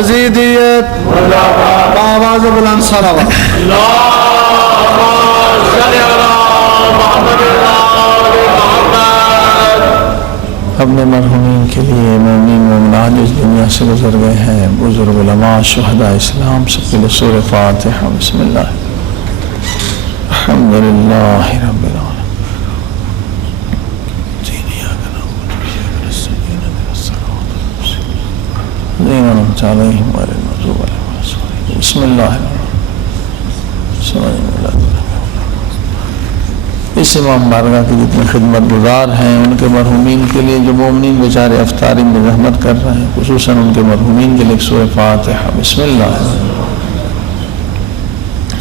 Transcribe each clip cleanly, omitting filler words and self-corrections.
یزیدیت آواز بلند صلوات اپنے مرحومین کے لیے مومنین مومنات اس دنیا سے گزر گئے ہیں بزرگ علماء شہداء اسلام سب کے لیے سورہ فاتحہ بسم اللہ الحمدللہ رب العالمین بسم اللہ اس امام بارگاہ کی جتنے خدمت گزار ہیں ان کے مرحومین کے لیے جو مومنین بیچارے افطاری میں رحمت کر رہے ہیں خصوصاً ان کے مرحومین کے لیے سورہ فاتحہ بسم اللہ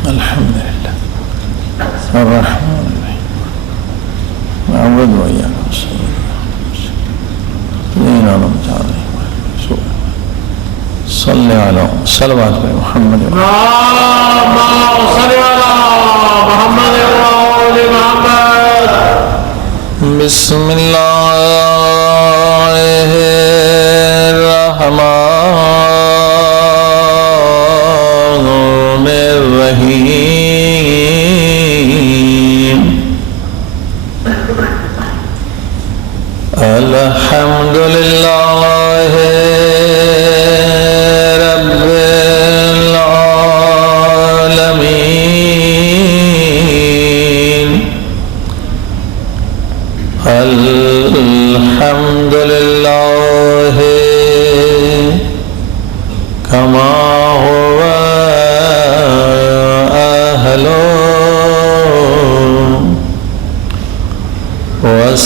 الحمدللہ الرحمن الرحیم نعبد و ایاک نستعین اهدنا الصراط المستقیم صلی علی صلوات پہ محمد صلی علی محمد بسم اللہ الرحمن الرحیم الحمدللہ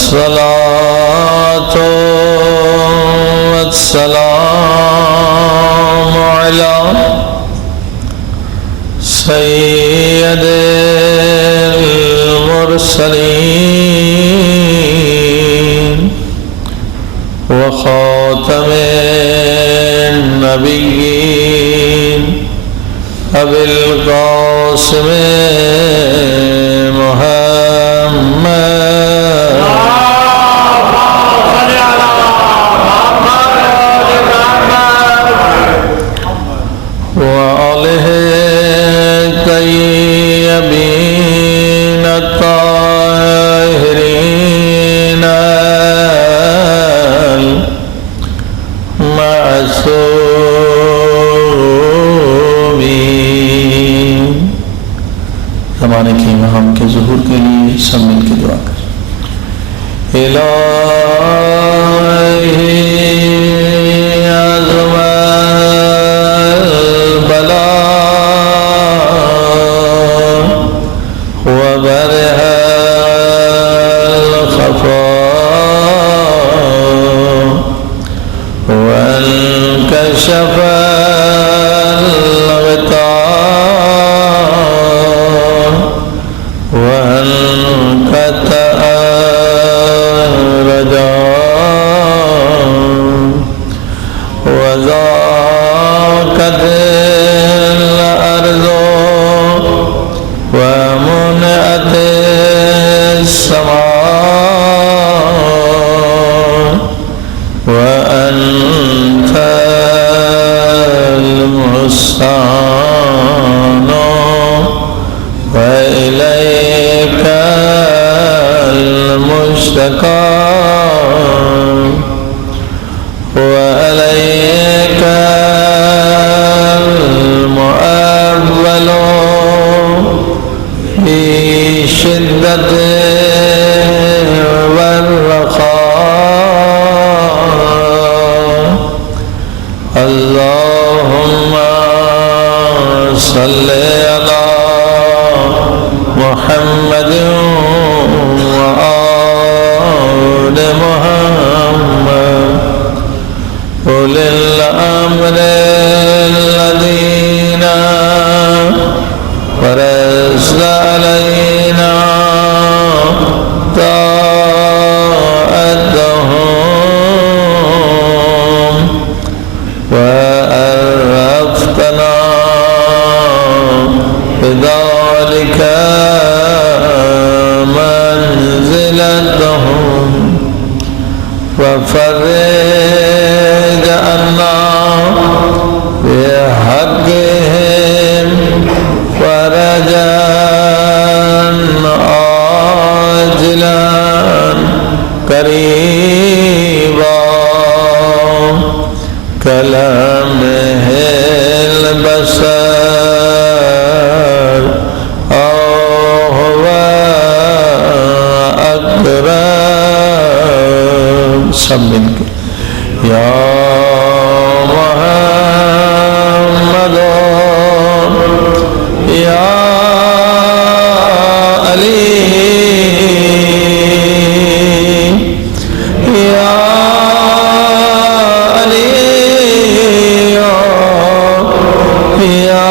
والصلاة والسلام على سيد المرسلين وخاتم النبيين أبي القاسم زمانے کے امام کے ظہور کے لیے سب مل کے دعا کریں الہی عظم البلاء وبرح الخفاء وانكشف وفرج عنا قریبا کلمح البصر او هو اقرب. سب مل کے یا محمد یا علی یا علی یا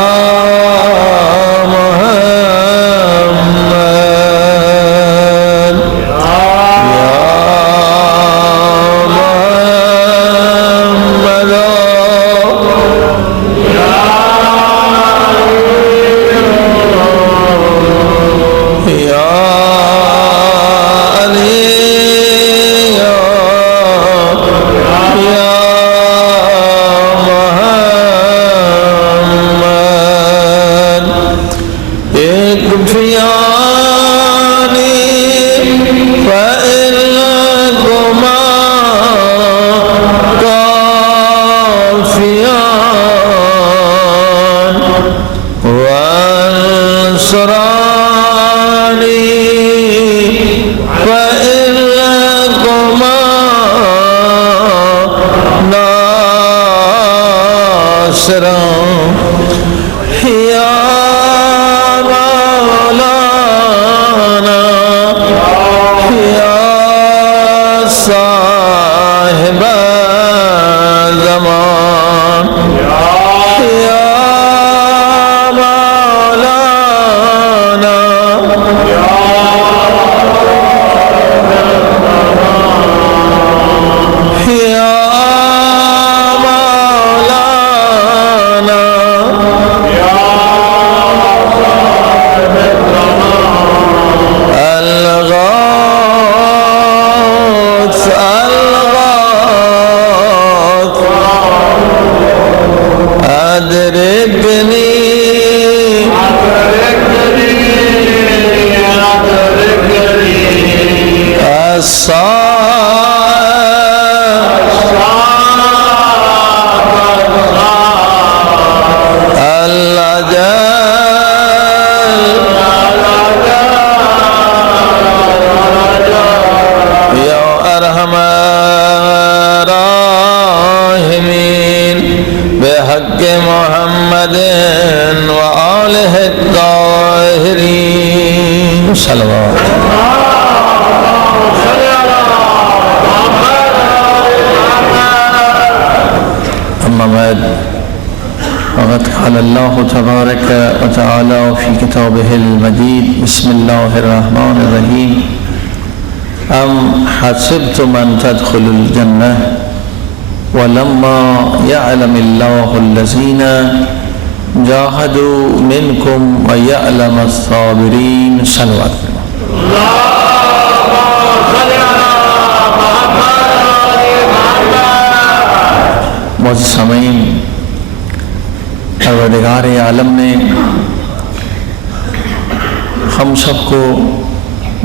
محمد محمد وآلہ الطاہرین صلوات. أما بعد فقد قال الله تبارك وتعالى في كتابه المجيد بسم الله الرحمن الرحيم أم حسبتم أن تدخلوا الجنة ولما يعلم الله الذين جاهدوا منكم ويعلم الصابرين. صلوات. معزز سامعین، پروردگار عالم نے ہم سب کو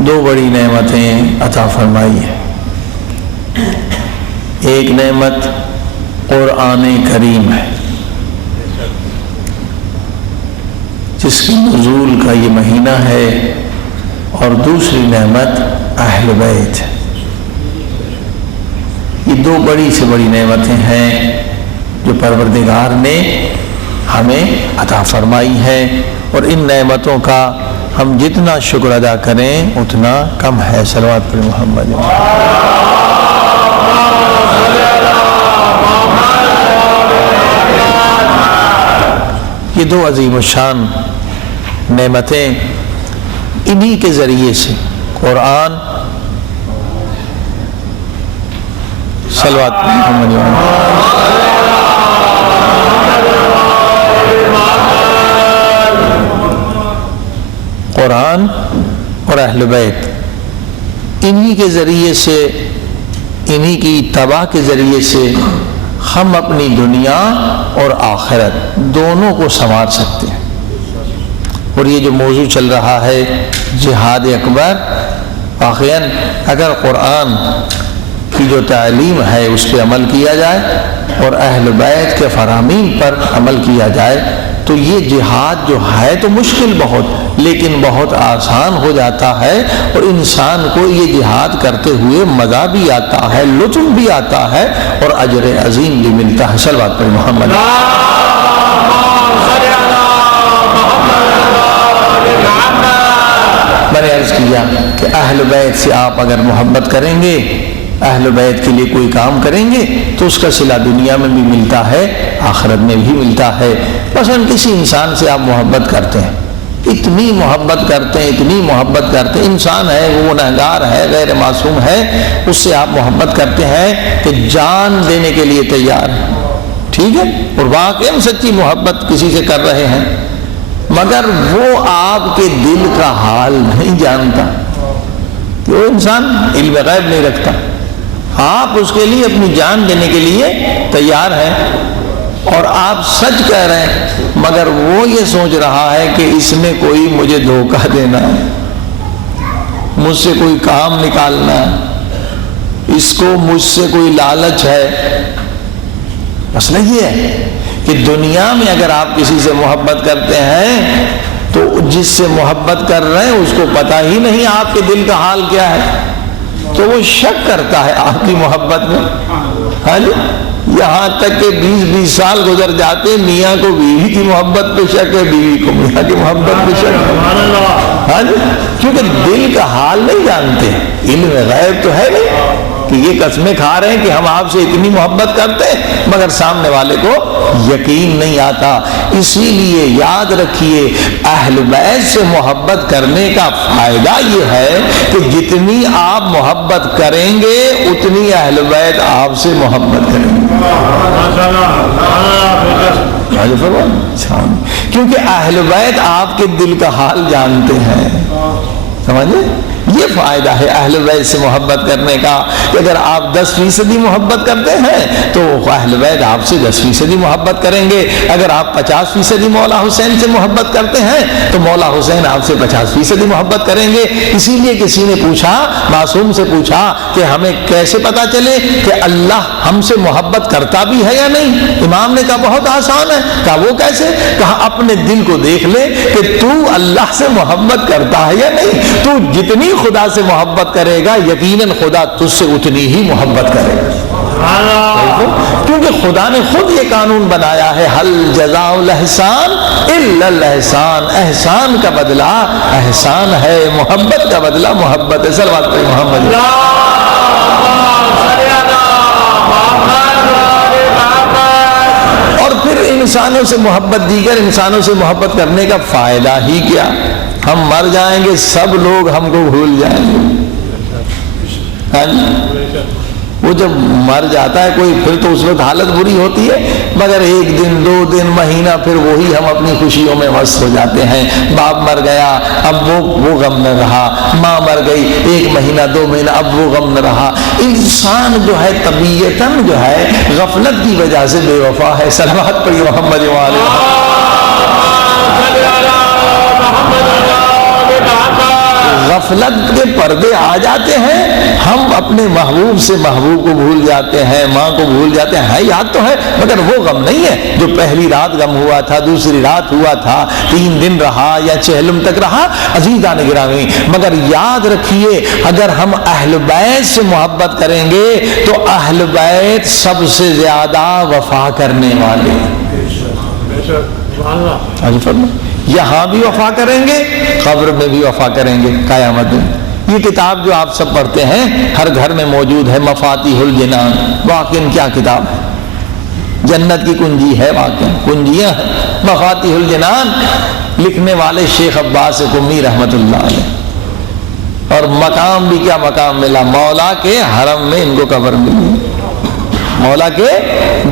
دو بڑی نعمتیں عطا فرمائی ہیں. ایک نعمت قرآن کریم ہے جس کی نزول کا یہ مہینہ ہے، اور دوسری نعمت اہل بیت ہے. یہ دو بڑی سے بڑی نعمتیں ہیں جو پروردگار نے ہمیں عطا فرمائی ہے، اور ان نعمتوں کا ہم جتنا شکر ادا کریں اتنا کم ہے. صلوات پر محمد. یہ دو عظیم الشان نعمتیں انہی کے ذریعے سے قرآن، صلوات پر محمد، قرآن اور اہل بیت، انہی کے ذریعے سے، انہی کی اتباع کے ذریعے سے ہم اپنی دنیا اور آخرت دونوں کو سنوار سکتے ہیں. اور یہ جو موضوع چل رہا ہے جہاد اکبر، واقعاً اگر قرآن کی جو تعلیم ہے اس پہ عمل کیا جائے اور اہل بیت کے فرامین پر عمل کیا جائے تو یہ جہاد جو ہے تو مشکل بہت لیکن بہت آسان ہو جاتا ہے اور انسان کو یہ جہاد کرتے ہوئے مزہ بھی آتا ہے، لطف بھی آتا ہے اور اجر عظیم بھی ملتا ہے۔ صلوات پر محمد۔ میں نے عرض کیا کہ اہل بیت سے آپ اگر محبت کریں گے، اہل بیت کے لیے کوئی کام کریں گے تو اس کا صلہ دنیا میں بھی ملتا ہے، آخرت میں بھی ملتا ہے۔ مثلا کسی انسان سے آپ محبت کرتے ہیں، اتنی محبت کرتے ہیں، اتنی محبت کرتے ہیں، انسان ہے، وہ گنہگار ہے، غیر معصوم ہے، اس سے آپ محبت کرتے ہیں کہ جان دینے کے لیے تیار ہے، ٹھیک ہے، اور واقعی سچی محبت کسی سے کر رہے ہیں، مگر وہ آپ کے دل کا حال نہیں جانتا، وہ انسان علم غیب نہیں رکھتا، آپ اس کے لیے اپنی جان دینے کے لیے تیار ہیں اور آپ سچ کہہ رہے ہیں، مگر وہ یہ سوچ رہا ہے کہ اس نے کوئی مجھے دھوکہ دینا ہے، مجھ سے کوئی کام نکالنا ہے، اس کو مجھ سے کوئی لالچ ہے۔ مسئلہ یہ ہے کہ دنیا میں اگر آپ کسی سے محبت کرتے ہیں تو جس سے محبت کر رہے ہیں اس کو پتہ ہی نہیں آپ کے دل کا حال کیا ہے، تو وہ شک کرتا ہے آپ کی محبت میں، ہاں جی، یہاں تک کہ 20 سال گزر جاتے، میاں کو بیوی کی محبت پہ شک ہے، بیوی کو میاں کی محبت پہ شک ہے، ہاں جی، کیونکہ دل کا حال نہیں جانتے، علم غیب تو ہے نہیں کہ یہ قسمیں کھا رہے ہیں کہ ہم آپ سے اتنی محبت کرتے ہیں مگر سامنے والے کو یقین نہیں آتا۔ اسی لیے یاد رکھیے اہل بیت سے محبت کرنے کا فائدہ یہ ہے کہ جتنی آپ محبت کریں گے اتنی اہل بیت آپ سے محبت کریں گے، کیونکہ اہل بیت آپ کے دل کا حال جانتے ہیں، سمجھے؟ یہ فائدہ ہے اہل بیت سے محبت کرنے کا کہ اگر آپ 10% محبت کرتے ہیں تو اہل بیت آپ سے 10% محبت کریں گے، اگر آپ 50% مولا حسین سے محبت کرتے ہیں تو مولا حسین آپ سے 50% محبت کریں گے۔ اسی لیے کسی نے پوچھا، معصوم سے پوچھا کہ ہمیں کیسے پتا چلے کہ اللہ ہم سے محبت کرتا بھی ہے یا نہیں؟ امام نے کہا بہت آسان ہے۔ کہا وہ کیسے؟ کہا اپنے دل کو دیکھ لے کہ تو اللہ سے محبت کرتا ہے یا نہیں، تو جتنی خدا سے محبت کرے گا یقیناً خدا تجھ سے اتنی ہی محبت کرے گا، کیونکہ خدا نے خود یہ قانون بنایا ہے، حل جزاء الاحسان الا الاحسان، احسان کا بدلہ احسان ہے، محبت کا بدلہ محبت ہے۔ صلوات پہ محمد۔ اور پھر انسانوں سے محبت، دیگر انسانوں سے محبت کرنے کا فائدہ ہی کیا؟ ہم مر جائیں گے، سب لوگ ہم کو بھول جائیں گے، ہاں جی، وہ جب مر جاتا ہے کوئی پھر تو اس وقت حالت بری ہوتی ہے، مگر 1 دن 2 دن مہینہ پھر وہی ہم اپنی خوشیوں میں مست ہو جاتے ہیں۔ باپ مر گیا اب وہ غم نہ رہا، ماں مر گئی 1 مہینہ 2 مہینہ اب وہ غم نہ رہا۔ انسان جو ہے طبیعتاً جو ہے غفلت کی وجہ سے بے وفا ہے۔ صلوات پڑھی محمد والے۔ غفلت کے پردے آ جاتے ہیں، ہم اپنے محبوب سے محبوب کو بھول جاتے ہیں، ماں کو بھول جاتے ہیں، یاد تو ہے مگر وہ غم نہیں ہے جو پہلی رات غم ہوا تھا، دوسری رات ہوا تھا، 3 دن رہا یا چہلم تک رہا۔ عزیزان گرامی، مگر یاد رکھیے اگر ہم اہل بیت سے محبت کریں گے تو اہل بیت سب سے زیادہ وفا کرنے والے، یہاں بھی وفا کریں گے، قبر میں بھی وفا کریں گے، قیامت میں۔ یہ کتاب جو آپ سب پڑھتے ہیں ہر گھر میں موجود ہے، مفاتیح الجنان، واقعی کیا کتاب ہے، جنت کی کنجی ہے، واقعی کنجیاں ہیں۔ مفاتیح الجنان لکھنے والے شیخ عباس قمی رحمت اللہ علیہ، اور مقام بھی کیا مقام ملا، مولا کے حرم میں ان کو قبر ملی، مولا کے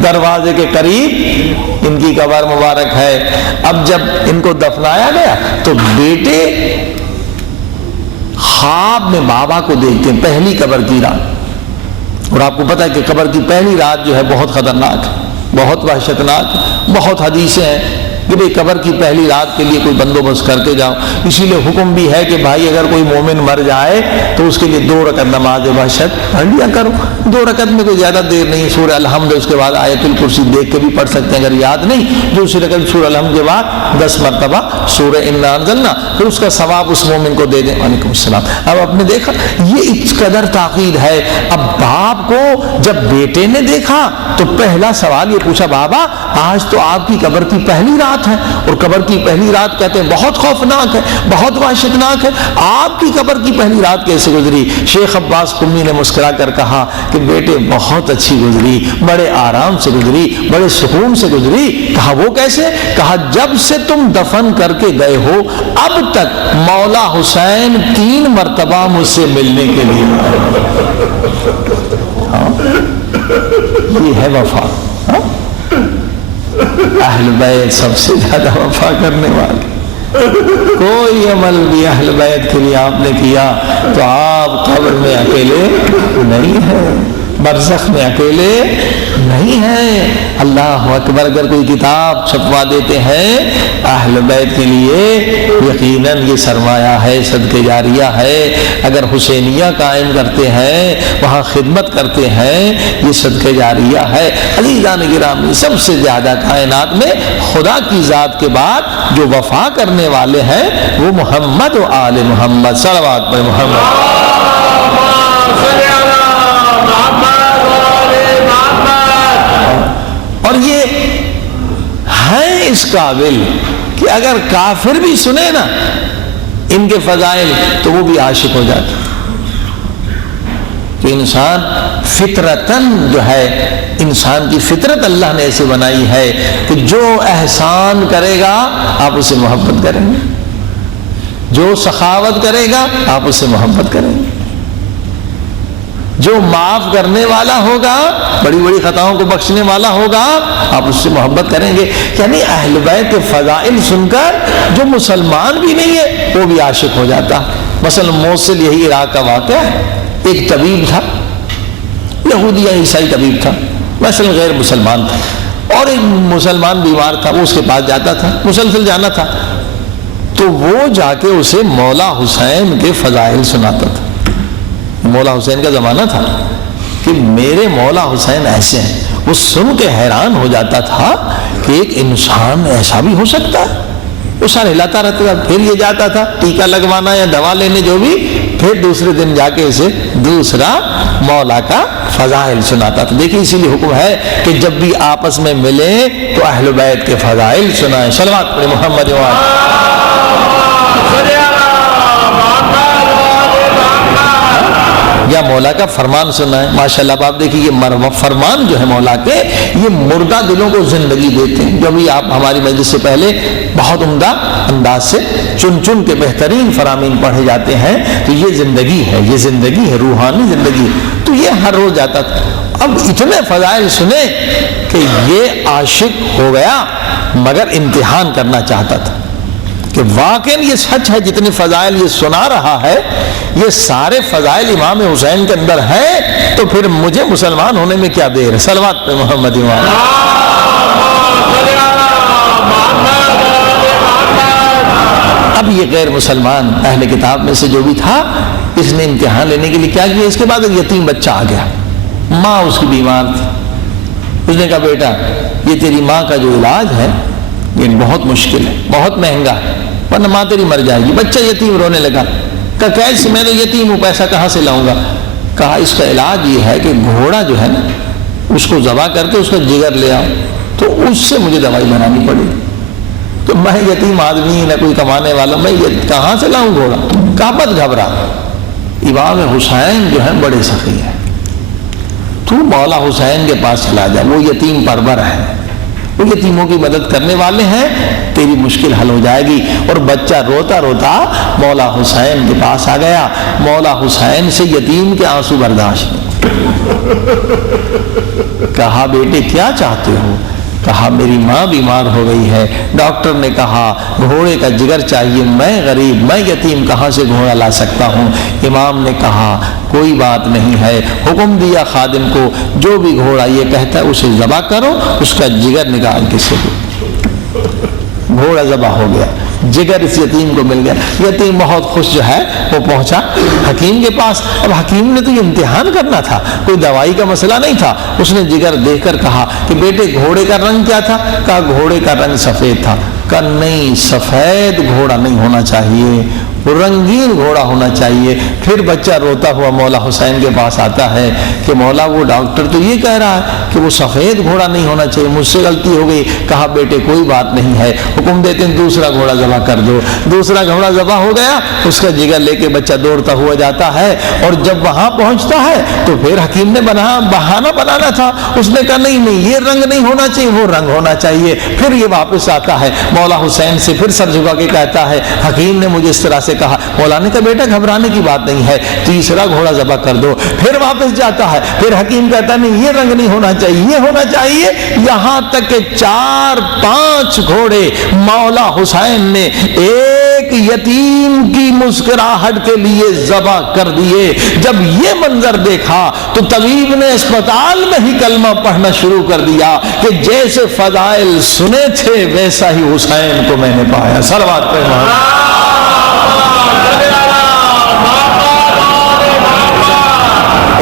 دروازے کے قریب ان کی قبر مبارک ہے۔ اب جب ان کو دفنایا گیا تو بیٹے خواب میں بابا کو دیکھتے ہیں پہلی قبر کی رات، اور آپ کو پتا ہے کہ قبر کی پہلی رات جو ہے بہت خطرناک، بہت وحشتناک، بہت حدیثیں ہیں کہ بھئی قبر کی پہلی رات کے لیے کوئی بندوبست کر کے جاؤ. اسی لیے حکم بھی ہے کہ بھائی اگر کوئی مومن مر جائے تو اس کے لیے 2 رکعت نماز وحشت پڑھ لیا کرو. 2 رکعت میں کوئی زیادہ دیر نہیں. سورہ الحمد اس کے بعد آیت الکرسی دیکھ کے بھی پڑھ سکتے ہیں اگر یاد نہیں. دوسری رکعت سورہ الحمد کے بعد 10 مرتبہ سورہ انا انزلنا، پھر اس کا ثواب اس مومن کو دے دیں. وعلیکم السلام. اب آپ نے دیکھا یہ اس قدر تاکید ہے. اب باپ کو جب بیٹے نے دیکھا تو پہلا سوال یہ پوچھا، بابا آج تو آپ کی قبر کی پہلی رات ہے، اور قبر کی پہلی رات کہتے ہیں بہت خوفناک ہے، بہت وحشتناک ہے، آپ کی قبر کی پہلی رات کیسے گزری؟ شیخ عباس قمی نے مسکرا کر کہا کہ بیٹے بہت اچھی گزری، بڑے آرام سے گزری، بڑے سکون سے گزری. کہا وہ کیسے؟ کہا جب سے تم دفن کر کے گئے ہو اب تک مولا حسین 3 مرتبہ مجھ سے ملنے کے لیے. یہ ہے وفا. اہل بیت سب سے زیادہ وفا کرنے والے. کوئی عمل بھی اہل بیت کے لیے آپ نے کیا تو آپ قبر میں اکیلے نہیں ہیں، برزخ میں اکیلے نہیں ہیں. اللہ اکبر. اگر کوئی کتاب چھپوا دیتے ہیں اہل بیت کے لیے یقیناً یہ سرمایہ ہے، صدقہ جاریہ ہے. اگر حسینیہ قائم کرتے ہیں، وہاں خدمت کرتے ہیں، یہ صدقہ جاریہ ہے. عزیزان گرامی، سب سے زیادہ کائنات میں خدا کی ذات کے بعد جو وفا کرنے والے ہیں وہ محمد و آل محمد. صلوات پر محمد. اور یہ ہے اس قابل کہ اگر کافر بھی سنے نا ان کے فضائل تو وہ بھی عاشق ہو جاتا. کہ انسان فطرتاً جو ہے، انسان کی فطرت اللہ نے ایسے بنائی ہے کہ جو احسان کرے گا آپ اسے محبت کریں گے، جو سخاوت کرے گا آپ اسے محبت کریں گے، جو معاف کرنے والا ہوگا، بڑی بڑی خطاؤں کو بخشنے والا ہوگا، آپ اس سے محبت کریں گے. یعنی اہل بیت کے فضائل سن کر جو مسلمان بھی نہیں ہے وہ بھی عاشق ہو جاتا. مثلا موصل یہی عراق کا واقعہ ہے. ایک طبیب تھا، یہودی یا عیسائی طبیب تھا، مثلا غیر مسلمان تھا، اور ایک مسلمان بیمار تھا، وہ اس کے پاس جاتا تھا، مسلسل جانا تھا. تو وہ جا کے اسے مولا حسین کے فضائل سناتا تھا. مولا حسین کا زمانہ تھا کہ میرے مولا حسین ایسے ہیں. وہ سن کے حیران ہو جاتا تھا کہ ایک انسان ایسا بھی ہو سکتا ہے. وہ سارے ہلاتا رہتا تھا، پھر یہ جاتا تھا ٹیکا لگوانا یا دوا لینے جو بھی، پھر دوسرے دن جا کے اسے دوسرا مولا کا فضائل سناتا تھا. دیکھیں اسی لیے حکم ہے کہ جب بھی آپس میں ملیں تو اہل بیت کے فضائل سنائیں. صلوات پڑھیں محمد یا مولا کا فرمان سنا ہے. ماشاءاللہ آپ دیکھیے یہ فرمان جو ہے مولا کے، یہ مردہ دلوں کو زندگی دیتے ہیں. جو بھی آپ ہماری مجلس سے پہلے بہت عمدہ انداز سے چن چن کے بہترین فرامین پڑھے جاتے ہیں، تو یہ زندگی ہے، یہ زندگی ہے، روحانی زندگی. تو یہ ہر روز جاتا تھا. اب اتنے فضائل سنے کہ یہ عاشق ہو گیا، مگر امتحان کرنا چاہتا تھا کہ واقعی یہ سچ ہے. جتنے فضائل یہ سنا رہا ہے یہ سارے فضائل امام حسین کے اندر ہیں، تو پھر مجھے مسلمان ہونے میں کیا دیر ہے. صلوات پہ محمد. اب یہ غیر مسلمان اہل کتاب میں سے جو بھی تھا، اس نے امتحان لینے کے لیے کیا کیا، اس کے بعد ایک یتیم بچہ آ گیا. ماں اس کی بیمار تھی. اس نے کہا بیٹا یہ تیری ماں کا جو علاج ہے یہ بہت مشکل ہے، بہت مہنگا ہے، ورنہ ماں تیری مر جائے گی. بچہ یتیم رونے لگا. کہا کیسے، میں تو یتیم ہوں، پیسہ کہاں سے لاؤں گا. کہا اس کا علاج یہ ہے کہ گھوڑا جو ہے نا اس کو ذبح کر کے اس کا جگر لے آؤ، تو اس سے مجھے دوائی بنانی پڑے گی. تو میں یتیم آدمی، نہ کوئی کمانے والا، میں کہاں سے لاؤں گھوڑا. کہا مت گھبرا، امام حسین جو ہے بڑے سخی ہیں، تو مولا حسین کے پاس چلا جا، وہ یتیم پرور ہے، وہ یتیموں کی مدد کرنے والے ہیں، تیری مشکل حل ہو جائے گی. اور بچہ روتا روتا مولا حسین کے پاس آ گیا. مولا حسین سے یتیم کے آنسو برداشت نہیں. کہا بیٹے کیا چاہتے ہو. کہا میری ماں بیمار ہو گئی ہے، ڈاکٹر نے کہا گھوڑے کا جگر چاہیے، میں غریب، میں یتیم کہاں سے گھوڑا لا سکتا ہوں. امام نے کہا کوئی بات نہیں ہے. حکم دیا خادم کو جو بھی گھوڑا یہ کہتا ہے اسے ذبح کرو، اس کا جگر نکال کے سے دو. گھوڑا ذبح ہو گیا، جگر اس یتیم کو مل گیا، یتیم بہت خوش جو ہے وہ پہنچا حکیم کے پاس۔ اب حکیم نے تو یہ امتحان کرنا تھا، کوئی دوائی کا مسئلہ نہیں تھا۔ اس نے جگر دیکھ کر کہا کہ بیٹے گھوڑے کا رنگ کیا تھا؟ کہا گھوڑے کا رنگ سفید تھا۔ کہا نہیں، سفید گھوڑا نہیں ہونا چاہیے، رنگین گھوڑا ہونا چاہیے۔ پھر بچہ روتا ہوا مولا حسین کے پاس آتا ہے کہ مولا وہ ڈاکٹر تو یہ کہہ رہا ہے کہ وہ سفید گھوڑا نہیں ہونا چاہیے، مجھ سے غلطی ہو گئی۔ کہا بیٹے کوئی بات نہیں ہے، حکم دیتے ہیں دوسرا گھوڑا ذبح کر دو۔ دوسرا گھوڑا ذبح ہو گیا، اس کا جگر لے کے بچہ دوڑتا ہوا جاتا ہے، اور جب وہاں پہنچتا ہے تو پھر حکیم نے بہانہ بنانا تھا، اس نے کہا نہیں نہیں یہ رنگ نہیں ہونا چاہیے، وہ رنگ ہونا چاہیے۔ پھر یہ واپس آتا ہے مولا حسین سے، پھر سر جھکا کے کہتا ہے حکیم نے مجھے اس طرح سے کہا۔ مولا نے کہا بیٹا گھبرانے کی بات نہیں ہے، تیسرا گھوڑا ذبح کر دو۔ پھر واپس جاتا ہے، پھر حکیم کہتا نہیں یہ رنگ نہیں ہونا چاہیے، یہ ہونا چاہیے، یہاں تک کہ 4-5 گھوڑے مولا حسین نے ایک یتیم کی مسکراہٹ کے لیے ذبح کر دیے۔ جب یہ منظر دیکھا تو طبیب نے اسپتال میں ہی کلمہ پڑھنا شروع کر دیا کہ جیسے فضائل سنے تھے ویسا ہی حسین کو میں نے پایا۔ صلوات پہ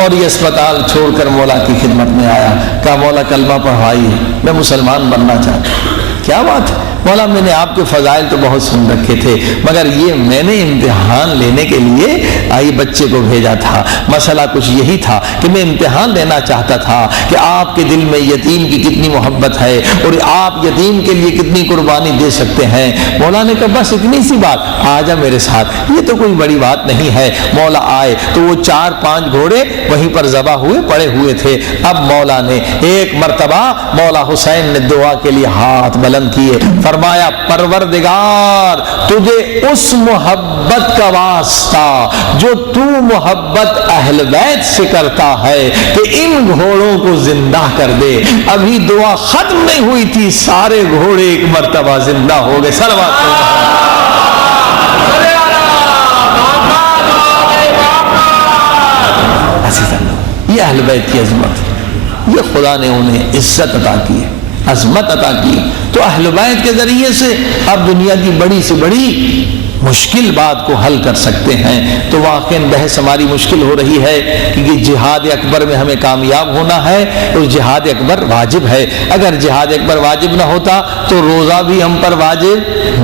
اور یہ اسپتال چھوڑ کر مولا کی خدمت میں آیا، کہا مولا کلمہ پڑھائیے، میں مسلمان بننا چاہتا ہوں۔ کیا بات ہے مولا، میں نے آپ کے فضائل تو بہت سن رکھے تھے، مگر یہ میں نے امتحان لینے کے لیے آئی بچے کو بھیجا تھا۔ مسئلہ کچھ یہی تھا کہ میں امتحان لینا چاہتا تھا کہ آپ کے دل میں یتیم کی کتنی محبت ہے اور آپ یتیم کے لیے کتنی قربانی دے سکتے ہیں۔ مولا نے کہا بس اتنی سی بات، آ جا میرے ساتھ، یہ تو کوئی بڑی بات نہیں ہے۔ مولا آئے تو وہ 4-5 گھوڑے وہیں پر ذبح ہوئے پڑے ہوئے تھے۔ اب مولا نے ایک مرتبہ مولا حسین نے دعا کے لیے ہاتھ بلند کیے، فرمایا پروردگار تجھے اس محبت کا واسطہ جو تو محبت اہل بیت سے کرتا ہے کہ ان گھوڑوں کو زندہ کر دے۔ ابھی دعا ختم نہیں ہوئی تھی، سارے گھوڑے ایک مرتبہ زندہ ہو گئے۔ صلوات یہ اہل بیت کی عظمت، یہ خدا نے انہیں عزت عطا کی ہے، عظمت عطا کی۔ تو اہل بیت کے ذریعے سے اب دنیا کی بڑی سے بڑی مشکل بات کو حل کر سکتے ہیں۔ تو واقعاً بحث ہماری مشکل ہو رہی ہے کہ جہاد اکبر میں ہمیں کامیاب ہونا ہے اور جہاد اکبر واجب ہے۔ اگر جہاد اکبر واجب نہ ہوتا تو روزہ بھی ہم پر واجب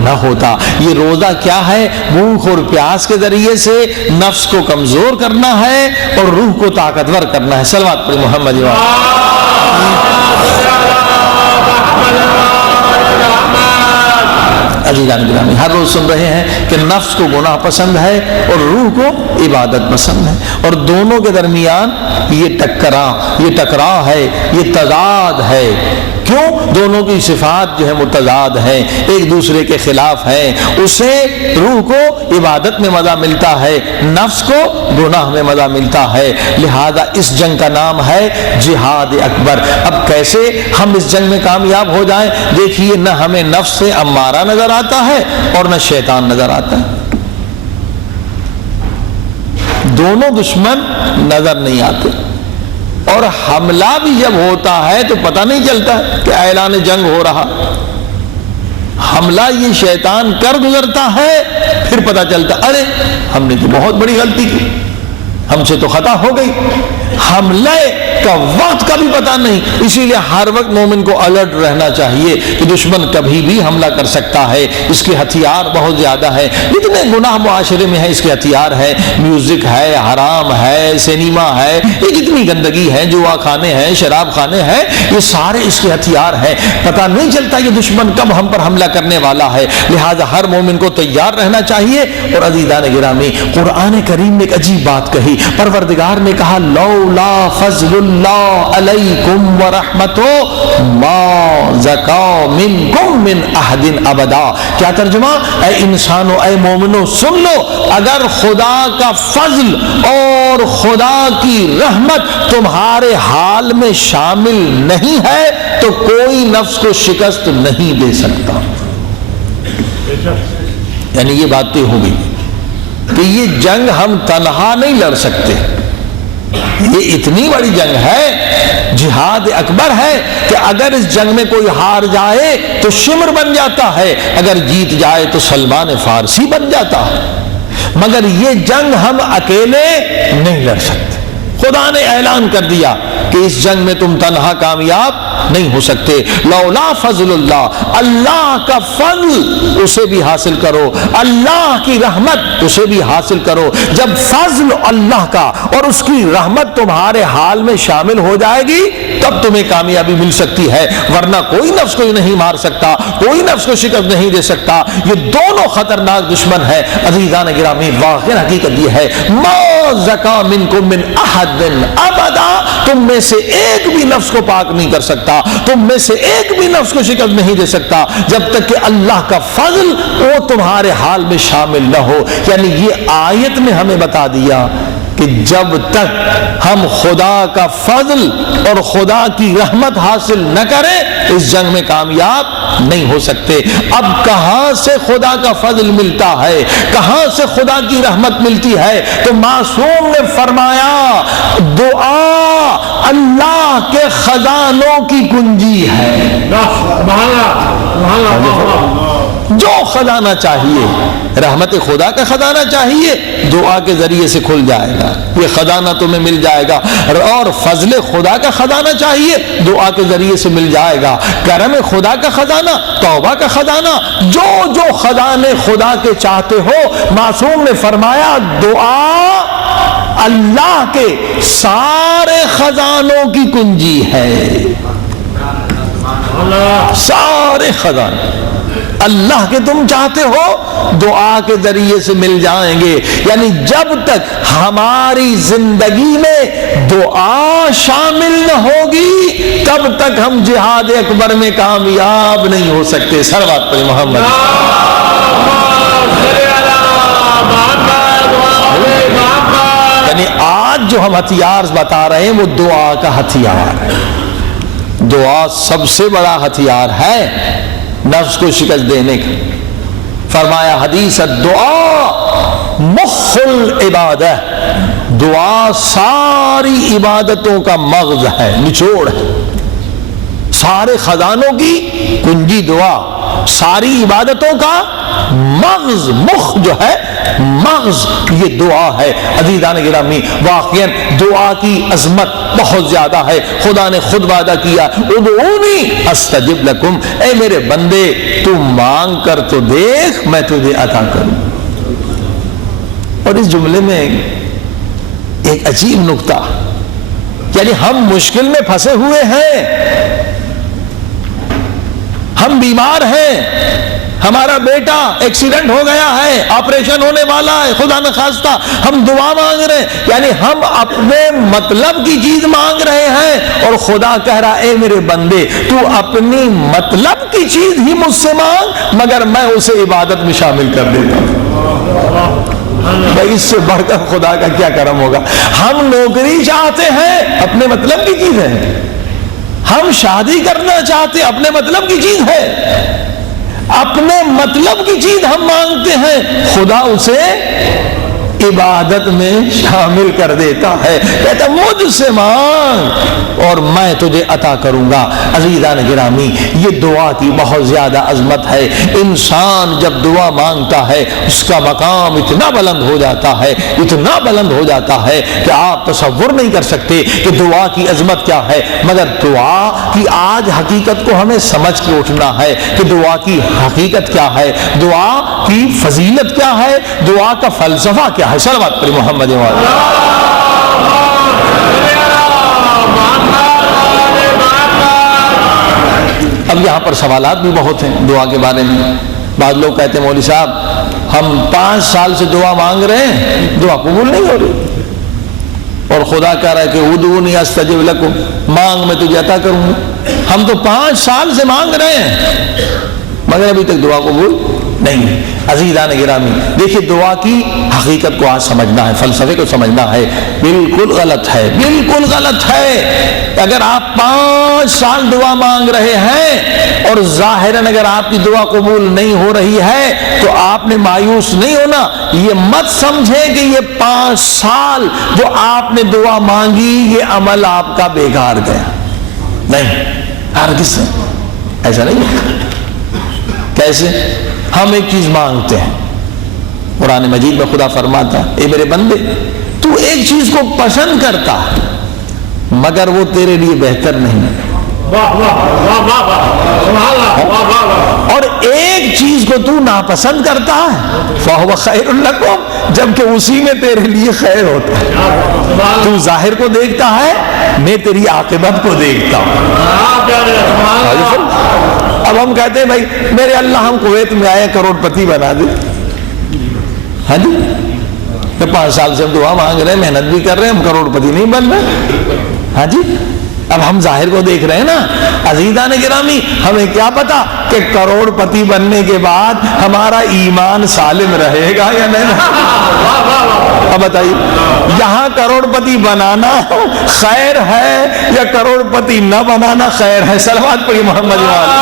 نہ ہوتا۔ یہ روزہ کیا ہے؟ بھوک اور پیاس کے ذریعے سے نفس کو کمزور کرنا ہے اور روح کو طاقتور کرنا ہے۔ صلوات پر محمد عزیزان گرامی، ہر روز سن رہے ہیں کہ نفس کو گناہ پسند ہے اور روح کو عبادت پسند ہے، اور دونوں کے درمیان یہ ٹکراؤ ہے، یہ تضاد ہے۔ کیوں؟ دونوں کی صفات جو ہے متضاد ہیں، ایک دوسرے کے خلاف ہیں۔ اسے روح کو عبادت میں مزہ ملتا ہے، نفس کو گناہ میں مزہ ملتا ہے، لہذا اس جنگ کا نام ہے جہاد اکبر۔ اب کیسے ہم اس جنگ میں کامیاب ہو جائیں؟ دیکھیے، نہ ہمیں نفس سے امارہ نظر آتا ہے اور نہ شیطان نظر آتا ہے، دونوں دشمن نظر نہیں آتے، اور حملہ بھی جب ہوتا ہے تو پتہ نہیں چلتا کہ اعلان جنگ ہو رہا۔ حملہ یہ شیطان کر گزرتا ہے، پھر پتہ چلتا ارے ہم نے تو بہت بڑی غلطی کی، ہم سے تو خطا ہو گئی۔ حملے کا وقت کا بھی پتہ نہیں، اسی لیے ہر وقت مومن کو الرٹ رہنا چاہیے کہ دشمن کبھی بھی حملہ کر سکتا ہے، اس کے ہتھیار بہت زیادہ ہیں، جتنے گناہ معاشرے میں ہیں اس کے ہتھیار ہیں، میوزک ہے، حرام ہے، سینما ہے، یہ جتنی گندگی ہے، جوا خانے ہیں، شراب خانے ہیں، یہ سارے اس کے ہتھیار ہیں۔ پتہ نہیں چلتا یہ دشمن کب ہم پر حملہ کرنے والا ہے، لہذا ہر مومن کو تیار رہنا چاہیے۔ اور عزیزان گرامی، قرآن کریم نے ایک عجیب بات کہی، پروردگار نے کہا لولا فضل اللہ علیکم ورحمتہ ما زکا منکم من احد ابدا۔ کیا ترجمہ؟ اے انسانو، اے مومنو، سن لو، اگر خدا کا فضل اور خدا کی رحمت تمہارے حال میں شامل نہیں ہے تو کوئی نفس کو شکست نہیں دے سکتا۔ یعنی یہ بات تو ہو گئی کہ یہ جنگ ہم تنہا نہیں لڑ سکتے، یہ اتنی بڑی جنگ ہے، جہاد اکبر ہے کہ اگر اس جنگ میں کوئی ہار جائے تو شمر بن جاتا ہے، اگر جیت جائے تو سلمان فارسی بن جاتا ہے، مگر یہ جنگ ہم اکیلے نہیں لڑ سکتے۔ خدا نے اعلان کر دیا کہ اس جنگ میں تم تنہا کامیاب نہیں ہو سکتے۔ لولا فضل اللہ، اللہ کا فضل اسے بھی حاصل کرو، اللہ کی رحمت اسے بھی حاصل کرو۔ جب فضل اللہ کا اور اس کی رحمت تمہارے حال میں شامل ہو جائے گی تب تمہیں کامیابی مل سکتی ہے، ورنہ کوئی نفس کو نہیں مار سکتا، کوئی نفس کو شکست نہیں دے سکتا۔ یہ دونوں خطرناک دشمن ہے۔ عزیزان گرامی، واقعی حقیقت یہ ہے، ما زکا منکم من احد ابدا، تم میں سے ایک بھی نفس کو پاک نہیں کر سکتا، تم میں سے ایک بھی نفس کو شکست نہیں دے سکتا جب تک کہ اللہ کا فضل وہ تمہارے حال میں شامل نہ ہو۔ یعنی یہ آیت میں ہمیں بتا دیا کہ جب تک ہم خدا کا فضل اور خدا کی رحمت حاصل نہ کریں اس جنگ میں کامیاب نہیں ہو سکتے۔ اب کہاں سے خدا کا فضل ملتا ہے، کہاں سے خدا کی رحمت ملتی ہے؟ تو معصوم نے فرمایا دعا اللہ کے خزانوں کی کنجی ہے۔ جو خزانہ چاہیے، رحمت خدا کا خزانہ چاہیے، دعا کے ذریعے سے کھل جائے گا، یہ خزانہ تمہیں مل جائے گا۔ اور فضل خدا کا خزانہ چاہیے، دعا کے ذریعے سے مل جائے گا۔ کرم خدا کا خزانہ، توبہ کا خزانہ، جو جو خزانے خدا کے چاہتے ہو، معصوم نے فرمایا دعا اللہ کے سارے خزانوں کی کنجی ہے۔ سارے خزانے اللہ کے تم چاہتے ہو دعا کے ذریعے سے مل جائیں گے۔ یعنی جب تک ہماری زندگی میں دعا شامل نہ ہوگی تب تک ہم جہاد اکبر میں کامیاب نہیں ہو سکتے۔ صلوات پڑھیں محمد۔ یعنی آج جو ہم ہتھیار بتا رہے ہیں وہ دعا کا ہتھیار ہے۔ دعا سب سے بڑا ہتھیار ہے نفس کو شکست دینے کا۔ فرمایا حدیث الدعاء مخ العبادہ، دعا ساری عبادتوں کا مغز ہے، نچوڑ ہے، سارے خزانوں کی کنجی دعا، ساری عبادتوں کا مغز، مخ جو ہے مغز یہ دعا ہے۔ عزیزان گرامی، واقعاً دعا کی عظمت بہت زیادہ ہے۔ خدا نے خود وعدہ کیا ادعونی استجب لکم، اے میرے بندے تو مانگ کر تو دیکھ میں تجھے عطا کروں۔ اور اس جملے میں ایک عجیب نکتہ، یعنی ہم مشکل میں پھنسے ہوئے ہیں، ہم بیمار ہیں، ہمارا بیٹا ایکسیڈنٹ ہو گیا ہے، آپریشن ہونے والا ہے، خدا نخواستہ ہم دعا مانگ رہے ہیں، یعنی ہم اپنے مطلب کی چیز مانگ رہے ہیں اور خدا کہہ رہا اے میرے بندے تو اپنی مطلب کی چیز ہی مجھ سے مانگ مگر میں اسے عبادت میں شامل کر دیتا ہوں۔ بھائی اس سے بڑھ کر خدا کا کیا کرم ہوگا؟ ہم نوکری چاہتے ہیں، اپنے مطلب کی چیز ہے، ہم شادی کرنا چاہتے اپنے مطلب کی چیز ہے، اپنے مطلب کی چیز ہم مانگتے ہیں، خدا اسے عبادت میں شامل کر دیتا ہے، کہتا مجھ سے مانگ اور میں تجھے عطا کروں گا۔ عزیزان گرامی، یہ دعا کی بہت زیادہ عظمت ہے۔ انسان جب دعا مانگتا ہے اس کا مقام اتنا بلند ہو جاتا ہے، اتنا بلند ہو جاتا ہے کہ آپ تصور نہیں کر سکتے کہ دعا کی عظمت کیا ہے۔ مگر دعا کی آج حقیقت کو ہمیں سمجھ کے اٹھنا ہے کہ دعا کی حقیقت کیا ہے، دعا کی فضیلت کیا ہے، دعا کا فلسفہ کیا ہے۔ صلوات پر محمد وعلیہ۔ اب یہاں پر سوالات بھی بہت ہیں دعا کے بارے میں۔ بعض لوگ کہتے ہیں مولوی صاحب ہم 5 سال سے دعا مانگ رہے ہیں، دعا قبول نہیں ہو رہی، اور خدا کہہ رہا ہے کہ ادعونی استجب لکم، مانگ میں تجھے عطا کروں گا۔ ہم تو 5 سال سے مانگ رہے ہیں مگر ابھی تک دعا قبول نہیں ہے۔ عزیزان گرامی، دیکھیے دعا کی حقیقت کو آج سمجھنا ہے، فلسفے کو سمجھنا ہے۔ بالکل غلط ہے، بالکل غلط ہے۔ اگر آپ 5 سال دعا مانگ رہے ہیں اور ظاہراً اگر آپ کی دعا قبول نہیں ہو رہی ہے تو آپ نے مایوس نہیں ہونا۔ یہ مت سمجھیں کہ یہ 5 سال جو آپ نے دعا مانگی یہ عمل آپ کا بیکار گیا، نہیں، ہرگز نہیں، ایسا نہیں ہے۔ کیسے؟ ہم ایک چیز مانگتے ہیں، قرآن مجید میں خدا فرماتا ہے اے میرے بندے تو ایک چیز کو پسند کرتا مگر وہ تیرے لیے بہتر نہیں، اور ایک چیز کو تو ناپسند کرتا ہے فَهُوَ خَيْرٌ لَكُمْ، جبکہ اسی میں تیرے لیے خیر ہوتا ہے۔ تو ظاہر کو دیکھتا ہے، میں تیری عاقبت کو دیکھتا ہوں۔ اب ہم کہتے ہیں بھائی میرے اللہ ہم کویت میں آئے کروڑ پتی بنا دے، ہاں جی 5 سال سے ہم دعا مانگ رہے ہیں، محنت بھی کر رہے ہیں، ہم کروڑ پتی نہیں بن رہے، ہاں جی۔ اب ہم ظاہر کو دیکھ رہے ہیں نا۔ عزیزان گرامی، ہمیں کیا پتا کہ کروڑ پتی بننے کے بعد ہمارا ایمان سالم رہے گا یا نہیں۔ اب بتائیے یہاں کروڑ پتی بنانا خیر ہے یا کروڑ پتی نہ بنانا خیر ہے؟ صلوات پڑھی محمد وآلہ۔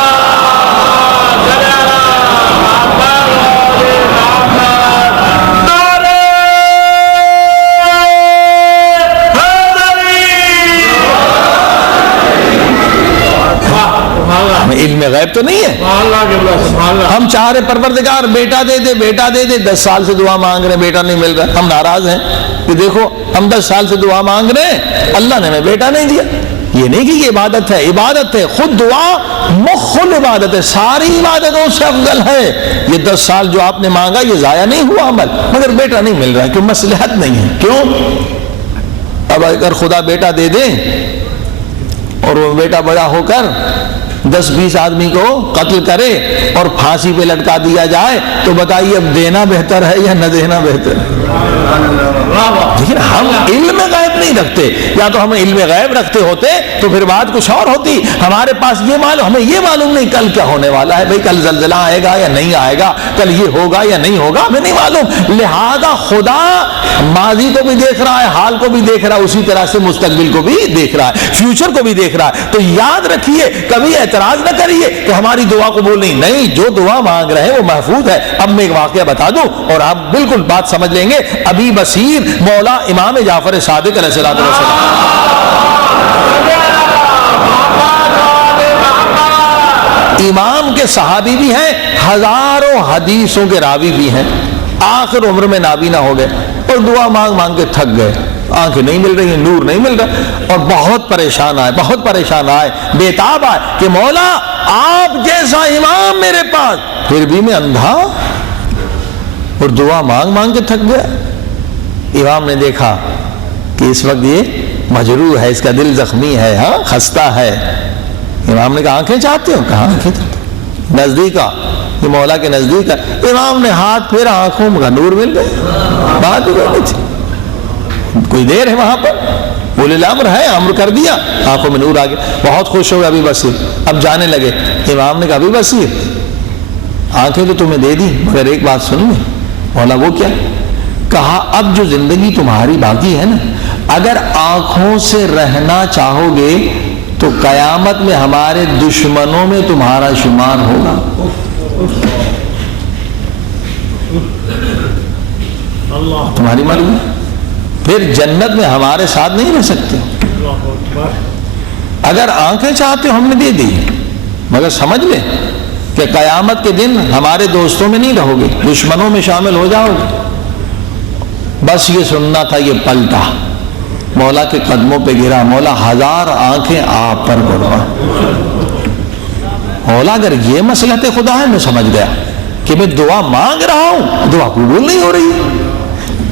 علم غیب تو نہیں ہے، ہم چاہ رہے پروردگار بیٹا دے دے بیٹا دے دے، 10 سال سے دعا مانگ رہے ہیں بیٹا نہیں مل رہا، ہم ناراض ہیں کہ دیکھو ہم 10 سال سے دعا مانگ رہے ہیں اللہ نے ہمیں بیٹا نہیں دیا۔ یہ نہیں کہ یہ عبادت ہے، عبادت ہے، خود دعا مخل عبادت ہے، ساری عبادتوں سے افضل ہے۔ یہ 10 سال جو آپ نے مانگا یہ ضائع نہیں ہوا عمل، مگر بیٹا نہیں مل رہا ہے، کیوں؟ مصلحت نہیں ہے۔ کیوں؟ اب اگر خدا بیٹا دے دے اور وہ بیٹا بڑا ہو کر 10-20 آدمی کو قتل کرے اور پھانسی پہ لٹکا دیا جائے تو بتائیے اب دینا بہتر ہے یا نہ دینا بہتر ہے؟ لیکن ہم علم غیب نہیں رکھتے، یا تو ہم علم غیب رکھتے ہوتے تو پھر بات کچھ اور ہوتی۔ ہمارے پاس یہ معلوم، ہمیں یہ معلوم نہیں کل کیا ہونے والا ہے، بھئی کل زلزلہ آئے گا یا نہیں آئے گا، کل یہ ہوگا یا نہیں ہوگا، ہمیں نہیں معلوم۔ لہذا خدا ماضی کو بھی دیکھ رہا ہے، حال کو بھی دیکھ رہا ہے، اسی طرح سے مستقبل کو بھی دیکھ رہا ہے، فیوچر کو بھی دیکھ رہا ہے۔ تو یاد رکھیے، کبھی اعتراض نہ کریے کہ ہماری دعا قبول نہیں، جو دعا مانگ رہے ہیں وہ محفوظ ہے۔ اب میں ایک واقعہ بتا دوں اور آپ بالکل بات سمجھ لیں گے۔ ابی بصیر مولا امام جعفر صادق علیہ السلام، امام کے صحابی بھی ہیں، ہزاروں حدیثوں کے راوی بھی ہیں، آخر عمر میں نابینا ہو گئے اور دعا مانگ مانگ کے تھک گئے، آنکھیں نہیں مل رہی ہیں، نور نہیں مل رہا، اور بہت پریشان آئے، بہت پریشان آئے، بےتاب آئے کہ مولا آپ جیسا امام میرے پاس، پھر بھی میں اندھا اور دعا مانگ مانگ کے تھک گیا۔ امام نے دیکھا کہ اس وقت یہ مجروح ہے، اس کا دل زخمی ہے، ہاں خستہ ہے۔ امام نے کہا آنکھیں چاہتے ہو؟ کہا آنکھیں چاہتے، نزدیک آ، یہ مولا کے نزدیک ہے۔ امام نے ہاتھ پھیرا، آنکھوں کا نور مل گیا، بات ہو گئی تھی۔ کوئی دیر ہے وہاں پر، اولی الامر ہے، امر کر دیا، آنکھوں میں نور آ گیا، بہت خوش ہو گیا ابی بصیر۔ اب جانے لگے، امام نے کہا ابی بصیر آنکھیں تو تمہیں دے دی مگر ایک بات سن لیں۔ مولا وہ کیا؟ کہا اب جو زندگی تمہاری باقی ہے نا، اگر آنکھوں سے رہنا چاہو گے تو قیامت میں ہمارے دشمنوں میں تمہارا شمار ہوگا۔ تمہاری مرضی، پھر جنت میں ہمارے ساتھ نہیں رہ سکتے۔ اگر آنکھیں چاہتے ہو ہم نے دے دی، مگر سمجھ لیں کہ قیامت کے دن ہمارے دوستوں میں نہیں رہو گے، دشمنوں میں شامل ہو جاؤ گے۔ بس یہ سننا تھا، یہ پلٹا، مولا کے قدموں پہ گرا، مولا 1000 آنکھیں آپ پر قربان۔ مولا اگر یہ مصلحت خدا ہے، میں سمجھ گیا کہ میں دعا مانگ رہا ہوں، دعا قبول نہیں ہو رہی ہے۔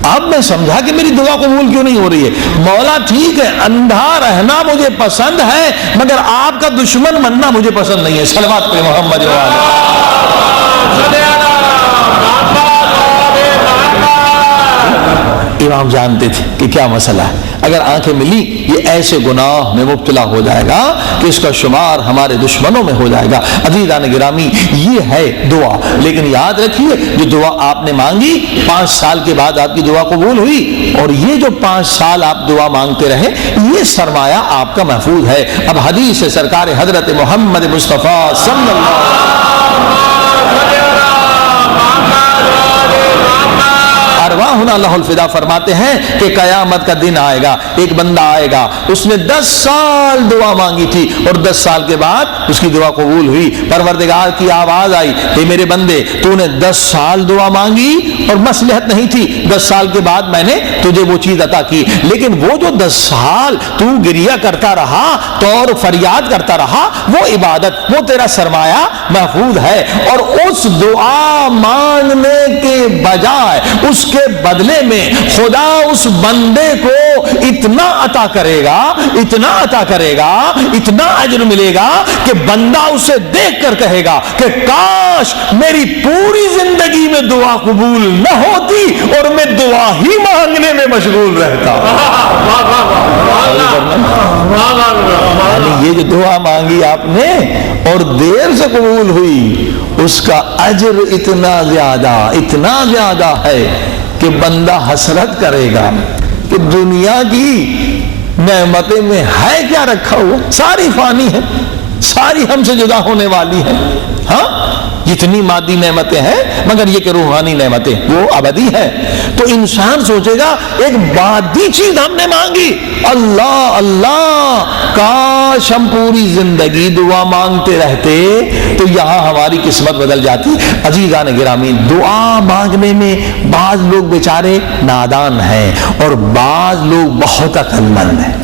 اب میں سمجھا کہ میری دعا قبول کیوں نہیں ہو رہی ہے۔ مولا ٹھیک ہے، اندھا رہنا مجھے پسند ہے، مگر آپ کا دشمن بننا مجھے پسند نہیں ہے۔ صلوات پہ محمد امام جانتے تھے کہ کیا مسئلہ ہے، اگر آنکھیں ملی یہ ایسے گناہ میں مبتلا ہو جائے گا کہ اس کا شمار ہمارے دشمنوں میں ہو جائے گا۔ عزیزان گرامی یہ ہے دعا، لیکن یاد رکھیے جو دعا آپ نے مانگی 5 سال کے بعد آپ کی دعا قبول ہوئی، اور یہ جو 5 سال آپ دعا مانگتے رہے یہ سرمایہ آپ کا محفوظ ہے۔ اب حدیث سے سرکار حضرت محمد مصطفیٰ صلی اللہ علیہ وسلم ارواحنا اللہ الفدا فرماتے ہیں کہ قیامت کا دن آئے گا، ایک بندہ آئے گا، اس نے 10 سال دعا مانگی تھی اور 10 سال کے بعد اس کی دعا قبول ہوئی۔ پروردگار کی آواز آئی، اے میرے بندے تو نے 10 سال دعا مانگی اور مصلحت نہیں تھی، 10 سال کے بعد میں نے تجھے وہ چیز عطا کی، لیکن وہ جو 10 سال تو گریہ کرتا رہا تو اور فریاد کرتا رہا، وہ عبادت، وہ تیرا سرمایہ محفوظ ہے، اور اس دعا مانگنے کے بجائے اس کے بدلے میں خدا اس بندے کو اتنا عطا کرے گا، اتنا عطا کرے گا، اتنا اجر ملے گا کہ بندہ اسے دیکھ کر کہے گا کہ کاش میری پوری زندگی میں دعا قبول نہ ہوتی اور میں دعا ہی مانگنے میں مشغول رہتا۔ یہ جو دعا مانگی آپ نے اور دیر سے قبول ہوئی، اس کا اجر اتنا زیادہ ہے کہ بندہ حسرت کرے گا کہ دنیا کی نعمتیں میں ہے کیا رکھا ہوا، ساری فانی ہے، ساری ہم سے جدا ہونے والی ہے۔ ہاں جتنی مادی نعمتیں ہیں مگر یہ کہ روحانی نعمتیں وہ ابدی ہے۔ تو انسان سوچے گا ایک مادی چیز ہم نے مانگی، اللہ اللہ، کاش ہم پوری زندگی دعا مانگتے رہتے تو یہاں ہماری قسمت بدل جاتی۔ عزیزان گرامی، دعا مانگنے میں بعض لوگ بیچارے نادان ہیں اور بعض لوگ بہت عقل مند ہیں۔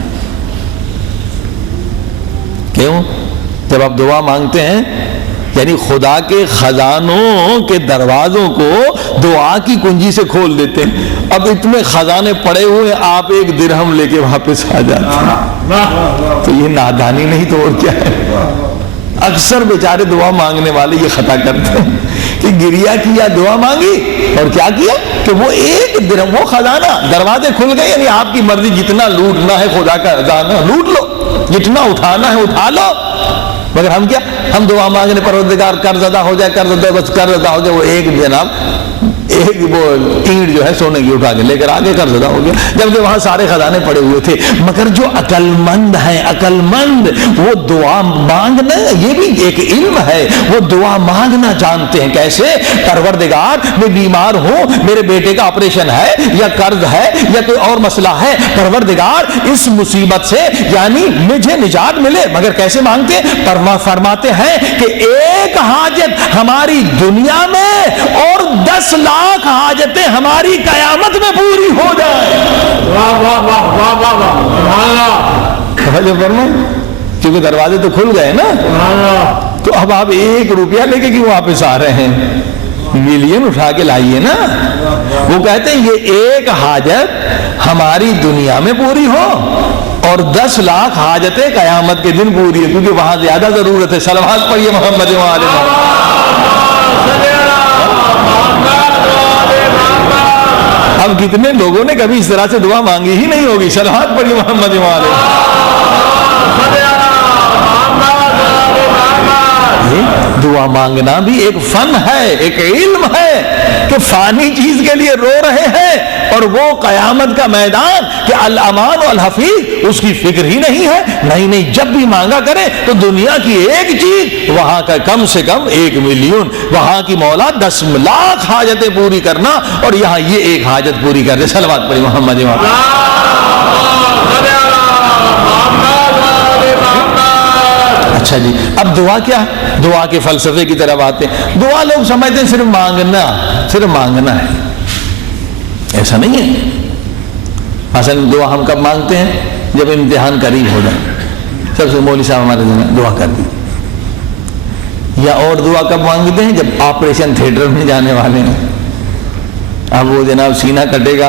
کیوں؟ جب آپ دعا مانگتے ہیں یعنی خدا کے خزانوں کے دروازوں کو دعا کی کنجی سے کھول دیتے ہیں۔ اب اتنے خزانے پڑے ہوئے آپ ایک درہم لے کے واپس آ جاتے ہیں، تو یہ نادانی نہیں تو اور کیا ہے؟ اکثر بیچارے دعا مانگنے والے یہ خطا کرتے ہیں کہ گریہ کیا، دعا مانگی اور کیا کیا کہ وہ ایک درہم، وہ خزانہ دروازے کھل گئے، یعنی آپ کی مرضی جتنا لوٹنا ہے خدا کا خزانہ لوٹ لو، جتنا اٹھانا ہے اٹھا لو، مگر ہم کیا، ہم دعا مانگنے پروردگار قرض ادا ہو جائے، قرض ادا، بس قرض ادا ہو جائے، وہ ایک جناب ایک وہ اینٹ جو ہے سونے کی اٹھا کے لے کر آگے قرض ادا ہو گیا، جبکہ وہاں سارے خزانے پڑے ہوئے تھے۔ مگر جو عقل مند ہیں، عقل مند، وہ دعا مانگنا یہ بھی ایک علم ہے، وہ دعا مانگنا جانتے ہیں۔ کیسے؟ پروردگار میں بیمار ہوں، میرے بیٹے کا آپریشن ہے یا قرض ہے یا کوئی اور مسئلہ ہے، پروردگار اس مصیبت سے یعنی مجھے نجات ملے، مگر کیسے مانگتے؟ فرماتے ہیں کہ ایک حاجت ہماری دنیا میں اور 10 لاکھ حاجتیں ہماری قیامت میں پوری ہو جائیں۔ کیونکہ دروازے تو کھل گئے نا، تو اب آپ 1 روپیہ لے کے کیوں واپس آ رہے ہیں؟ ملین اٹھا کے لائیے نا۔ وہ کہتے ہیں یہ ایک حاجت ہماری دنیا میں پوری ہو اور 10 لاکھ حاجتیں قیامت کے دن پوری ہے، کیونکہ وہاں زیادہ ضرورت ہے۔ صلوات پڑھیے محمد و آل محمد۔ اب کتنے لوگوں نے کبھی اس طرح سے دعا مانگی ہی نہیں ہوگی۔ صلوات پڑھیے محمد و آل محمد۔ دعا مانگنا بھی ایک فن ہے، ایک علم ہے کہ فانی چیز کے لیے رو رہے ہیں اور وہ قیامت کا میدان کہ الامان والحفیظ اس کی فکر ہی نہیں ہے۔ نہیں، جب بھی مانگا کرے تو دنیا کی ایک چیز، وہاں کا کم سے کم 1 ملین، وہاں کی مولا 10 لاکھ حاجتیں پوری کرنا، اور یہاں یہ ایک حاجت پوری کر دے۔ صلوات پڑھی محمد و اچھا جی، اب دعا کیا ہے؟ دعا کے فلسفے کی طرف آتے ہیں۔ دعا لوگ سمجھتے ہیں صرف مانگنا ہے، ایسا نہیں ہے۔ مثلا دعا ہم کب مانگتے ہیں؟ جب امتحان قریب ہو جائے، سب سے مولوی صاحب ہمارے دعا کر دی۔ یا اور دعا کب مانگتے ہیں؟ جب آپریشن تھیٹر میں جانے والے ہیں، اب وہ جناب سینہ کٹے گا،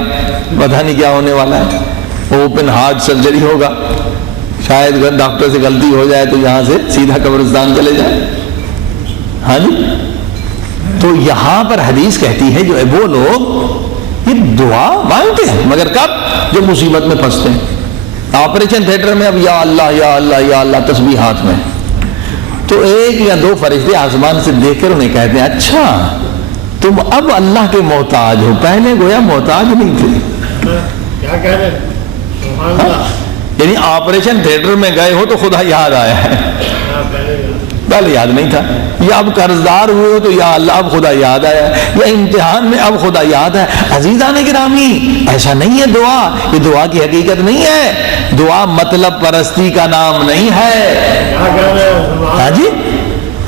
پتہ نہیں کیا ہونے والا ہے، اوپن ہارٹ سرجری ہوگا، شاید اگر ڈاکٹر سے غلطی ہو جائے تو یہاں سے سیدھا قبرستان چلے جائے۔ ہاں جی، تو یہاں پر حدیث کہتی ہے جو وہ لوگ یہ دعا مانگتے ہیں مگر کب؟ جب مصیبت میں پھنستے ہیں۔ آپریشن تھیٹر میں اب یا اللہ یا اللہ یا اللہ تسبیح ہاتھ میں، تو ایک یا دو فرشتے آسمان سے دیکھ کر انہیں کہتے ہیں اچھا تم اب اللہ کے محتاج ہو، پہلے گویا محتاج نہیں تھے۔ کیا کہہ رہے ہیں؟ یعنی آپریشن تھیٹر میں گئے ہو تو خدا یاد آیا ہے، پہلے یاد نہیں تھا، یا اب قرضدار ہوئے ہو تو یا اللہ اب خدا یاد آیا ہے، یا امتحان میں اب خدا یاد ہے۔ عزیزان گرامی، ایسا نہیں ہے دعا، یہ دعا کی حقیقت نہیں ہے، دعا مطلب پرستی کا نام نہیں ہے۔ ہاں جی،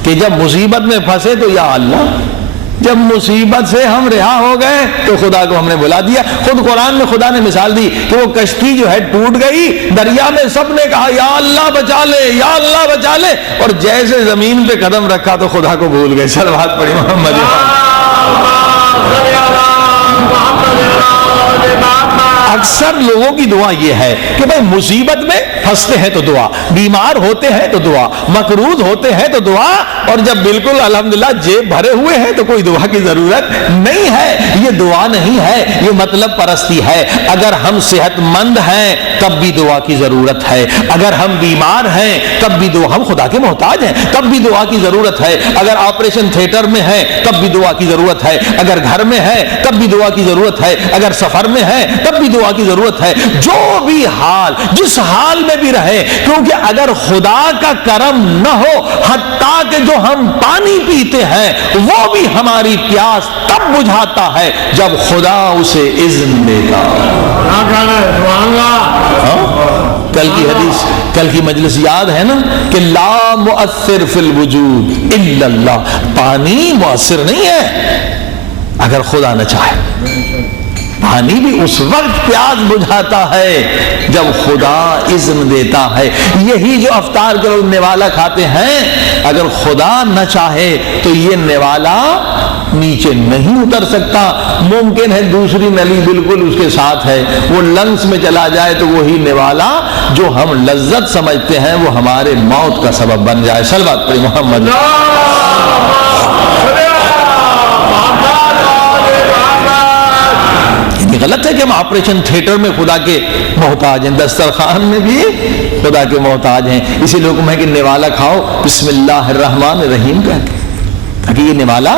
کہ جب مصیبت میں پھنسے تو یا اللہ، جب مصیبت سے ہم رہا ہو گئے تو خدا کو ہم نے بلا دیا۔ خود قرآن میں خدا نے مثال دی کہ وہ کشتی جو ہے ٹوٹ گئی، دریا میں سب نے کہا یا اللہ بچا لے یا اللہ بچا لے، اور جیسے زمین پہ قدم رکھا تو خدا کو بھول گئے۔ صلوات پڑھی محمد۔ اکثر لوگوں کی دعا یہ ہے کہ بھائی مصیبت میں پھنستے ہیں تو دعا، بیمار ہوتے ہیں تو دعا، مقروض ہوتے ہیں تو دعا، اور جب بالکل الحمدللہ جیب بھرے ہوئے ہیں تو کوئی دعا کی ضرورت نہیں ہے۔ یہ دعا نہیں ہے، یہ مطلب پرستی ہے۔ اگر ہم صحت مند ہیں تب بھی دعا کی ضرورت ہے، اگر ہم بیمار ہیں تب بھی دعا، ہم خدا کے محتاج ہیں تب بھی دعا کی ضرورت ہے، اگر آپریشن تھیٹر میں ہیں تب بھی دعا کی ضرورت ہے، اگر گھر میں ہے تب بھی دعا کی ضرورت ہے، اگر سفر میں ہے تب بھی دعا کی ضرورت ہے۔ جو بھی حال، جس حال میں بھی رہے، کیونکہ اگر خدا کا کرم نہ ہو، حتیٰ کہ جو ہم پانی پیتے ہیں وہ بھی ہماری پیاس تب بجھاتا ہے جب خدا اسے اذن دیتا۔ کل کی حدیث، کل کی مجلس یاد ہے نا کہ لا مؤثر فی الوجود الا اللہ، پانی مؤثر نہیں ہے اگر خدا نہ چاہے، پانی بھی اس وقت پیاس بجھاتا ہے جب خدا اذن دیتا ہے۔ یہی جو افطار کے لوگ نوالا کھاتے ہیں، اگر خدا نہ چاہے تو یہ نوالا نیچے نہیں اتر سکتا۔ ممکن ہے دوسری نلی بالکل اس کے ساتھ ہے، وہ لنگس میں چلا جائے تو وہی نوالا جو ہم لذت سمجھتے ہیں وہ ہمارے موت کا سبب بن جائے۔ صلوات پڑھی محمد۔ غلط ہے کہ ہم آپریشن تھیٹر میں خدا کے محتاج ہیں، دسترخوان میں بھی خدا کے محتاج ہیں۔ اسی لیے حکم ہے کہ نوالا کھاؤ بسم اللہ الرحمن الرحیم کہہ کے، تاکہ یہ نوالا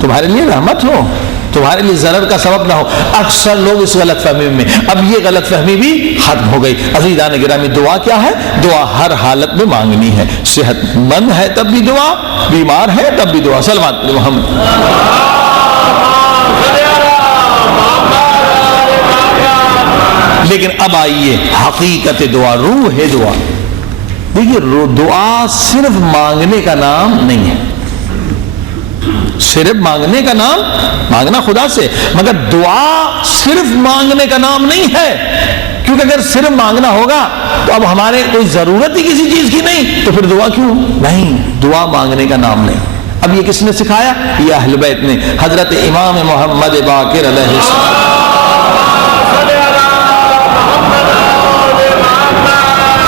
تمہارے لیے رحمت ہو، تمہارے لیے ضرر کا سبب نہ ہو۔ اکثر لوگ اس غلط فہمی میں، اب یہ غلط فہمی بھی ختم ہو گئی۔ عزیزان گرامی، دعا کیا ہے؟ دعا ہر حالت میں مانگنی ہے، صحت مند ہے تب بھی دعا، بیمار ہے تب بھی دعا۔ صلوات محمد۔ لیکن اب آئیے حقیقت دعا، روح ہے دعا۔ دیکھیے دعا صرف مانگنے کا نام نہیں ہے، صرف مانگنے کا نام، مانگنا خدا سے، مگر دعا صرف مانگنے کا نام نہیں ہے، کیونکہ اگر صرف مانگنا ہوگا تو اب ہمارے کوئی ضرورت ہی کسی چیز کی نہیں تو پھر دعا کیوں؟ نہیں، دعا مانگنے کا نام نہیں۔ اب یہ کس نے سکھایا؟ یہ اہل بیت نے، حضرت امام محمد باقر علیہ السلام۔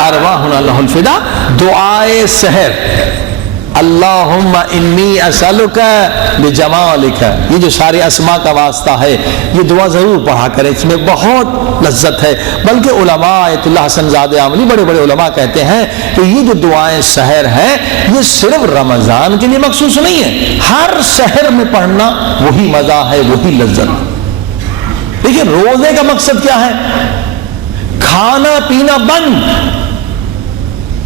ارواحنا لہ الفدا، دعائے سحر، اللہم انی اسألک بجمالک، یہ جو سارے اسماء کا واسطہ ہے، یہ دعا ضرور پڑھا کریں، اس میں بہت لذت ہے۔ بلکہ علماء آیت اللہ حسن زادہ عاملی، بڑے بڑے علماء کہتے ہیں کہ یہ جو دعائیں سحر ہیں یہ صرف رمضان کے لیے مخصوص نہیں ہے، ہر سحر میں پڑھنا وہی مزہ ہے، وہی لذت۔ دیکھیے روزے کا مقصد کیا ہے؟ کھانا پینا بند،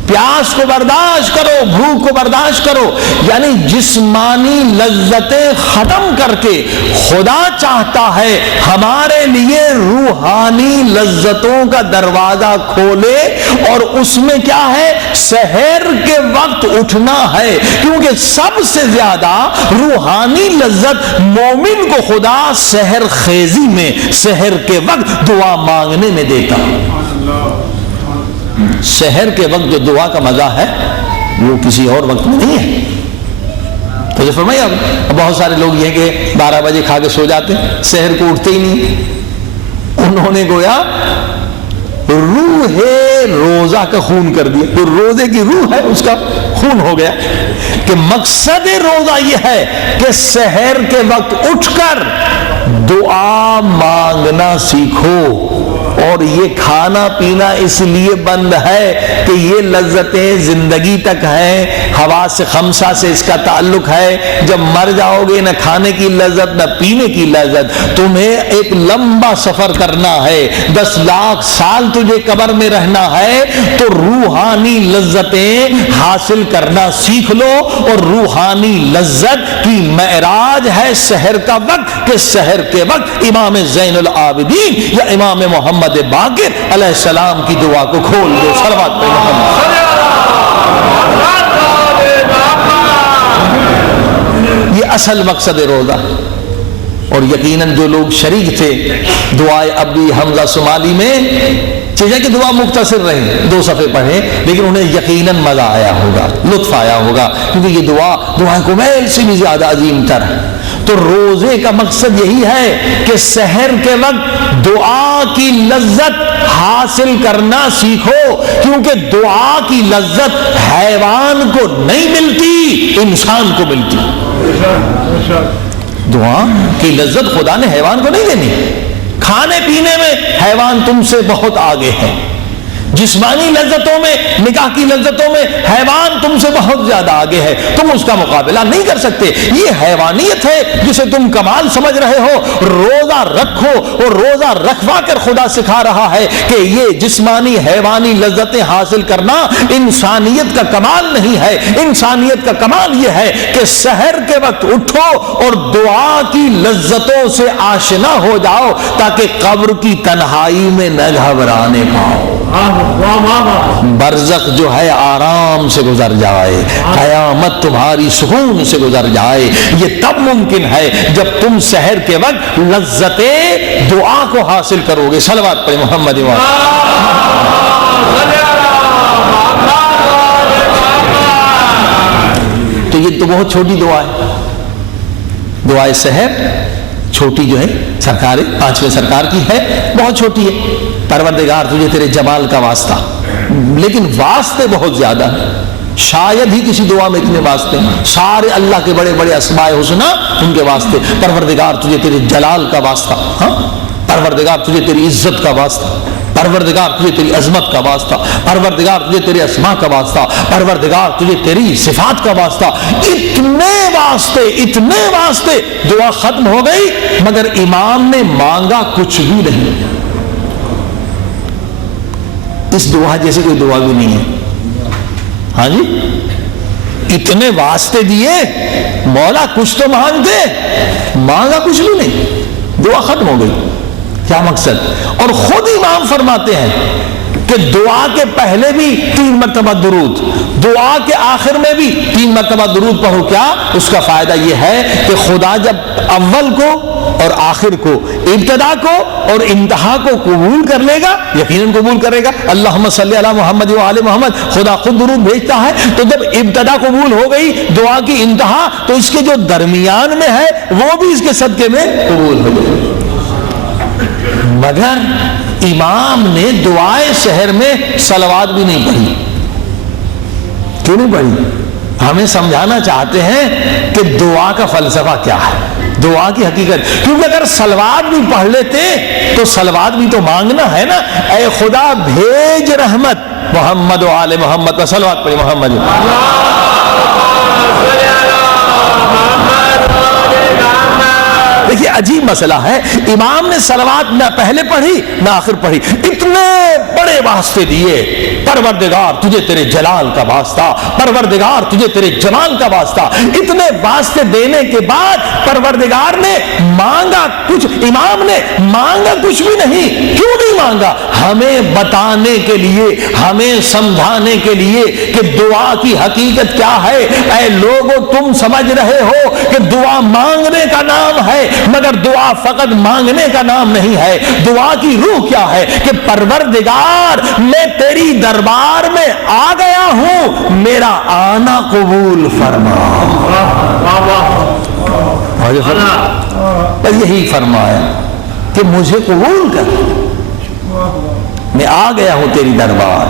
پیاس کو برداشت کرو، بھوک کو برداشت کرو، یعنی جسمانی لذتیں ختم کر کے خدا چاہتا ہے ہمارے لیے روحانی لذتوں کا دروازہ کھولے، اور اس میں کیا ہے؟ سحر کے وقت اٹھنا ہے، کیونکہ سب سے زیادہ روحانی لذت مومن کو خدا سحر خیزی میں، سحر کے وقت دعا مانگنے میں دیتا۔ سحر کے وقت جو دعا کا مزہ ہے وہ کسی اور وقت میں نہیں ہے۔ تو جو فرمایا، بہت سارے لوگ یہ کہ 12 بجے کھا کے سو جاتے ہیں، سحر کو اٹھتے ہی نہیں۔ انہوں نے گویا روح روزہ کا خون کر دیا، جو روزے کی روح ہے اس کا خون ہو گیا۔ کہ مقصد روزہ یہ ہے کہ سحر کے وقت اٹھ کر دعا مانگنا سیکھو. اور یہ کھانا پینا اس لیے بند ہے کہ یہ لذتیں زندگی تک ہیں, حواس خمسہ سے اس کا تعلق ہے. جب مر جاؤ گے نہ کھانے کی لذت نہ پینے کی لذت. تمہیں ایک لمبا سفر کرنا ہے, 10 لاکھ سال تجھے قبر میں رہنا ہے, تو روحانی لذتیں حاصل کرنا سیکھ لو. اور روحانی لذت کی معراج ہے سحر کا وقت, کہ سحر کے وقت امام زین العابدین یا امام محمد باقر علیہ السلام کی دعا کو کھول دو. صلوات پہ محمد. یہ اصل مقصد روزہ. اور یقیناً جو لوگ شریک تھے دعائے ابی حمزہ صومالی میں, چیزیں کہ دعا مختصر رہی, 2 صفحے پڑھے, لیکن انہیں یقیناً مزہ آیا ہوگا, لطف آیا ہوگا, کیونکہ یہ دعا کمیل سے بھی زیادہ عظیم تر ہے. تو روزے کا مقصد یہی ہے کہ سحر کے وقت دعا کی لذت حاصل کرنا سیکھو, کیونکہ دعا کی لذت حیوان کو نہیں ملتی, انسان کو ملتی. دعا کی لذت خدا نے حیوان کو نہیں دینی. کھانے پینے میں حیوان تم سے بہت آگے ہے, جسمانی لذتوں میں, نکاح کی لذتوں میں حیوان تم سے بہت زیادہ آگے ہے. تم اس کا مقابلہ نہیں کر سکتے. یہ حیوانیت ہے جسے تم کمال سمجھ رہے ہو. روزہ رکھو, اور روزہ رکھوا کر خدا سکھا رہا ہے کہ یہ جسمانی حیوانی لذتیں حاصل کرنا انسانیت کا کمال نہیں ہے. انسانیت کا کمال یہ ہے کہ سحر کے وقت اٹھو اور دعا کی لذتوں سے آشنا ہو جاؤ, تاکہ قبر کی تنہائی میں نہ گھبرانے پاؤ. برزخ جو ہے آرام سے گزر جائے, قیامت تمہاری سکون سے گزر جائے. یہ تب ممکن ہے جب تم سحر کے وقت لذتیں دعا کو حاصل کرو گے. صلوات پڑھیں محمد. تو یہ تو بہت چھوٹی دعا ہے, دعائے سحر چھوٹی جو ہے سرکار 5ویں سرکار کی ہے, بہت چھوٹی ہے. پروردگار تجھے تیرے جمال کا واسطہ, لیکن واسطے بہت زیادہ ہیں. شاید ہی کسی دعا میں اتنے واسطے ہیں. سارے اللہ کے بڑے بڑے اسماء حسنی ان کے واسطے. پروردگار تجھے تیرے جلال کا واسطہ, ہاں, پروردگار تجھے تیری عزت کا واسطہ, پروردگار تجھے تیری عظمت کا واسطہ, پروردگار تجھے تیرے اسماء کا واسطہ, پروردگار تجھے تیری صفات کا واسطہ. اتنے واسطے. دعا ختم ہو گئی مگر امام نے مانگا کچھ بھی نہیں. اس دعا جیسے کوئی دعا بھی نہیں ہے. ہاں جی, اتنے واسطے دیے, مولا کچھ تو مانگتے, مانگا کچھ بھی نہیں, دعا ختم ہو گئی. کیا مقصد؟ اور خود امام فرماتے ہیں کہ دعا کے پہلے بھی 3 مرتبہ درود, دعا کے آخر میں بھی 3 مرتبہ درود پڑھو. کیا اس کا فائدہ یہ ہے کہ خدا جب اول کو اور آخر کو, ابتدا کو اور انتہا کو قبول کر لے گا, یقیناً قبول کرے گا. اللہم صلی علی محمد و آل محمد, خدا خود درود بھیجتا ہے. تو جب ابتدا قبول ہو گئی, دعا کی انتہا, تو اس کے جو درمیان میں ہے وہ بھی اس کے صدقے میں قبول ہو گئی. مگر امام نے دعائے سحر میں صلوات بھی نہیں پڑھی. کیوں نہیں پڑھی؟ ہمیں سمجھانا چاہتے ہیں کہ دعا کا فلسفہ کیا ہے, دعا کی حقیقت. کیونکہ اگر صلوات بھی پڑھ لیتے تو صلوات بھی تو مانگنا ہے نا. اے خدا بھیج رحمت محمد و آل محمد و صلوات پڑھی محمد. دیکھیے عجیب مسئلہ ہے, امام نے صلوات نہ پہلے پڑھی نہ آخر پڑھی. اتنے بڑے واسطے دیے, پروردگار تجھے تیرے جلال کا واسطہ, پروردگار تجھے تیرے جمال کا واسطہ. اتنے واسطے دینے کے بعد پروردگار نے مانگا کچھ, امام نے مانگا کچھ بھی نہیں. کیوں نہیں مانگا؟ ہمیں بتانے کے لیے, ہمیں سمجھانے کے لیے کہ دعا کی حقیقت کیا ہے. اے لوگو, تم سمجھ رہے ہو کہ دعا مانگنے کا نام ہے, مگر دعا فقط مانگنے کا نام نہیں ہے. دعا کی روح کیا ہے کہ پروردگار میں تیری دربار میں آ گیا ہوں, میرا آنا قبول فرما. یہی فرمایا کہ مجھے قبول کر, میں آ گیا ہوں تیری دربار.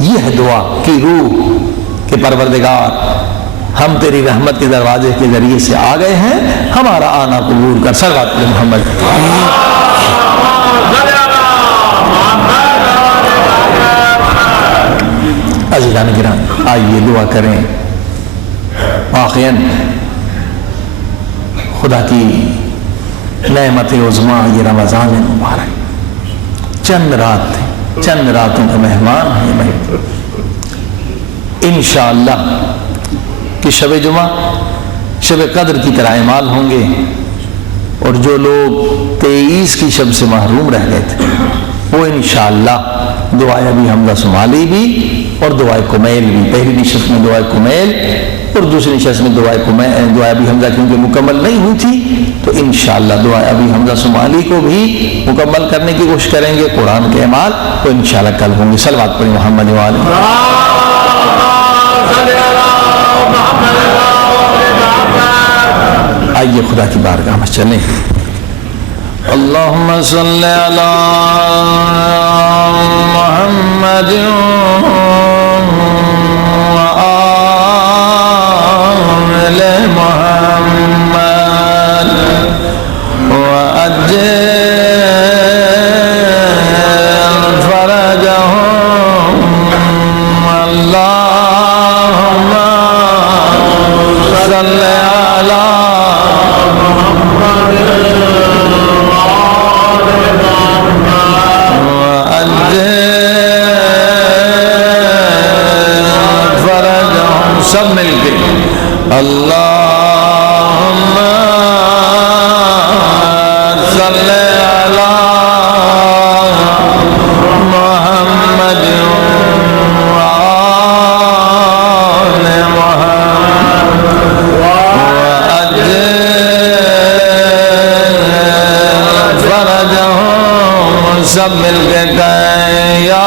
یہ ہے دعا کی روح کہ پروردگار ہم تیری رحمت کے دروازے کے ذریعے سے آ گئے ہیں، ہمارا آنا قبول کر۔ صلوات علی محمد۔ عزیزان گرامی، آئیے دعا کریں۔ واقعاً خدا کی نعمت عظمیٰ یہ رمضان مبارک چند رات تھے، چند راتوں کا مہمان ہے میں۔ انشاءاللہ کہ شب جمعہ شب قدر کی طرح اعمال ہوں گے، اور جو لوگ 23 کی شب سے محروم رہ گئے تھے وہ انشاءاللہ دعائے ابی حمزہ صومالی بھی اور دعائے کمیل بھی، پہلی نشست میں دعائے کمیل اور دوسری نشست میں دعائے ابی حمزہ کیونکہ مکمل نہیں ہوئی تھی، تو انشاءاللہ دعائے ابی حمزہ صومالی کو بھی مکمل کرنے کی کوشش کریں گے۔ قرآن کے اعمال تو انشاءاللہ کل ہوں گے۔ صلوات پڑھیں محمد وآلہ۔ آئیے خدا کی بارگاہ میں چلیں۔ اللہم صلی علی محمد وآل محمد وعجل فرجهم اللہم صلی علی سب مل کے اللہم صلی علی محمد وآل محمد وعجل فرجهم سب مل کے کہیں یا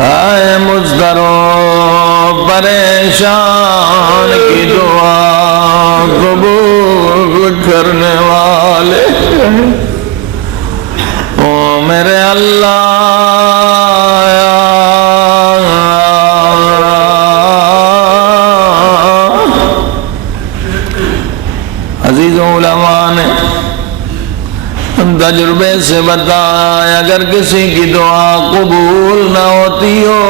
آئے مضطروں پریشان کی دعا قبول کرنے والے، او میرے اللہ عزیز علماء نے تجربے سے بتایا اگر کسی کی دعا قبول نہ ہوتی ہو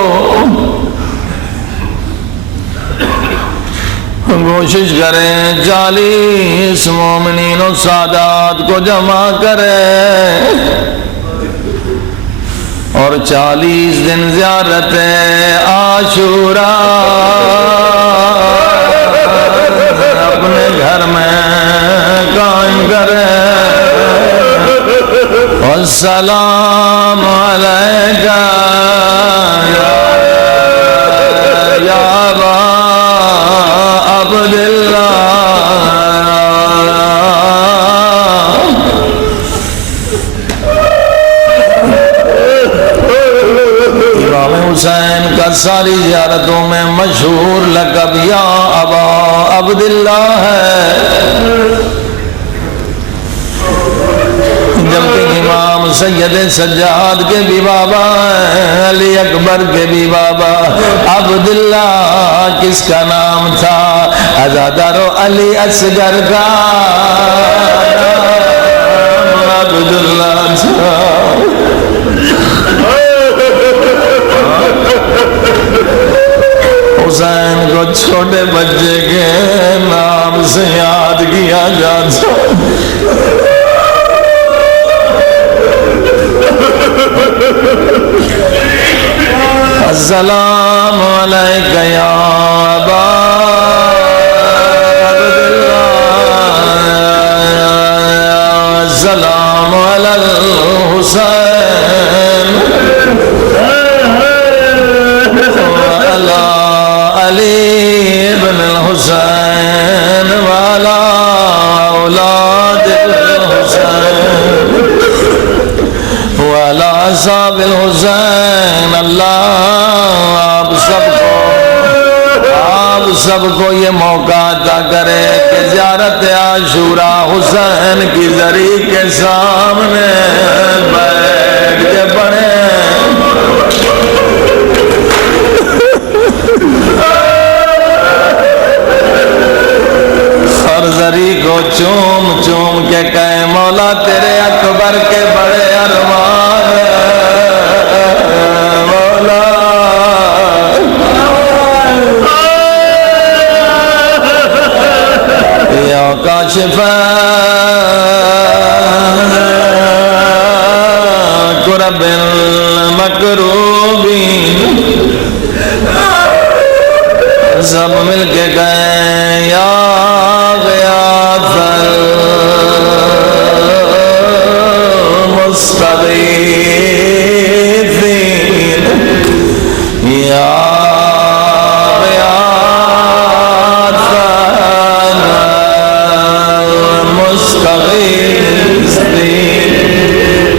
کوشش کریں 40 مومنین و سادات کو جمع کرے اور 40 دن زیارت عاشورہ اپنے گھر میں قائم کرے۔ السلام علیکہ یا ابا عبداللہ، امام حسین کا ساری زیارتوں میں مشہور لقب یا ابا عبداللہ ہے، جبکہ امام سید سجاد کے بھی بابا ہیں، علی اکبر کے بھی بابا۔ عبداللہ کس کا نام تھا؟ عزادار علی اصغر کا عبداللہ تھا۔ حسین کو چھوٹے بچے کے نام سے یاد کیا جاتا السلام علیک یا ابا السلام علی الحسین وعلی علی بن الحسین وعلی اولاد الحسین وعلی اصحاب الحسین. اللہ آپ سب کو یہ موقع عطا کرے کہ زیارت عاشورہ حسین کی زری کے سامنے بیٹھ کے پڑھیں. اور زری کو چوم چوم کے کہے مولا تیرے اکبر کے بڑے ارمان مولا یا کاشف کرب المکروبین. سب مل کے گئے یا غیاث المستغیثین یا غیاث المستغیثین.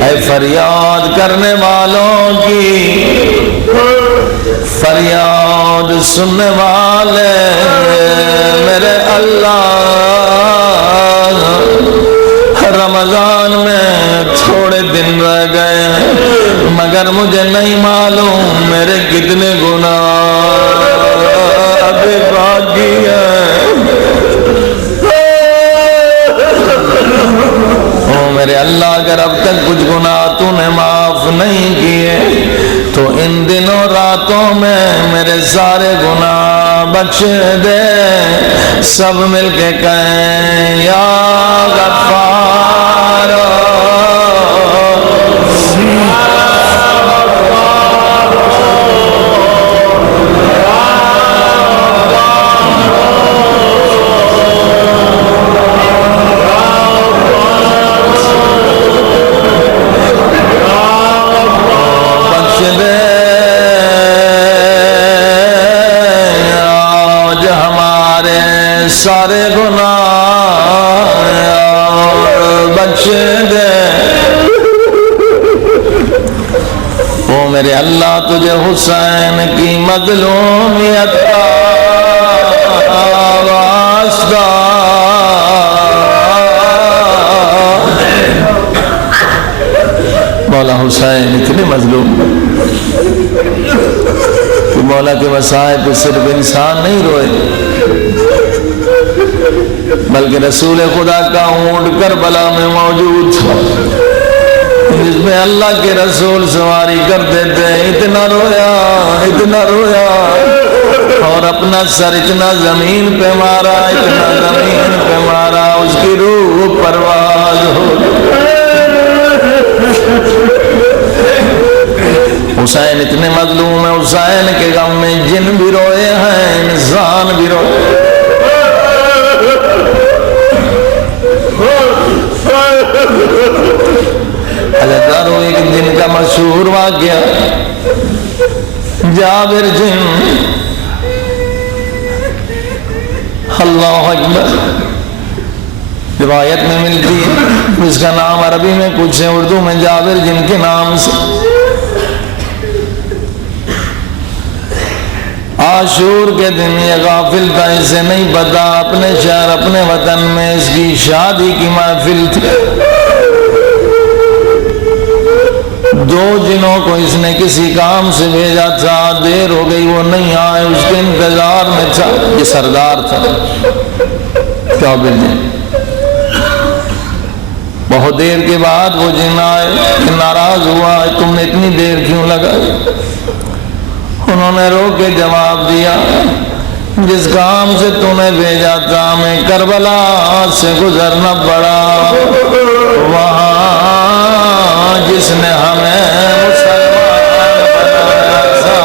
اے فریاد کرنے والوں کی فریاد سننے والے میرے اللہ. رمضان میں تھوڑے دن رہ گئے مگر مجھے نہیں معلوم میرے کتنے گناہ ابھی باقی ہیں. او میرے اللہ اگر اب تک کچھ گناہ تو نے معاف نہیں کیے تو ان دنوں راتوں میں میرے سارے گناہ بخش دے. سب مل کے کہیں یا غفار سارے گناہ بخش دے. او میرے اللہ تجھے حسین کی مظلومیت کا واسطہ مولا حسین اتنے مظلوم کہ مولا کے وسائل پہ صرف انسان نہیں روئے بلکہ رسول خدا کا اونٹ کربلا میں موجود تھا جس میں اللہ کے رسول سواری کرتے تھے. اتنا رویا اور اپنا سر اتنا زمین پہ مارا اتنا زمین پہ مارا اس کی روح پرواز ہو. حسین اتنے مظلوم ہیں. حسین کے غم میں جن بھی روئے ہیں انسان بھی روئے. حضرتارو ایک دن کا مشہور واقعہ جابر جن اللہ اکبر روایت میں ملتی ہے اس کا نام عربی میں کچھ ہے اردو میں جابر جن کے نام سے. عاشور کے دن یہ غافل تھا اسے نہیں پتا اپنے شہر اپنے وطن میں اس کی شادی کی محفل تھی. 2 جنوں کو اس نے کسی کام سے بھیجا تھا دیر ہو گئی وہ نہیں آئے اس کے انتظار میں تھا. یہ سردار تھا کیا بھیجے. بہت دیر کے بعد وہ جن آئے ناراض ہوا تم نے اتنی دیر کیوں لگائی. انہوں نے رو کے جواب دیا جس کام سے تو نے بھیجا تھا ہمیں کربلا سے گزرنا پڑا، وہاں جس نے ہمیں مسلمان بنایا تھا،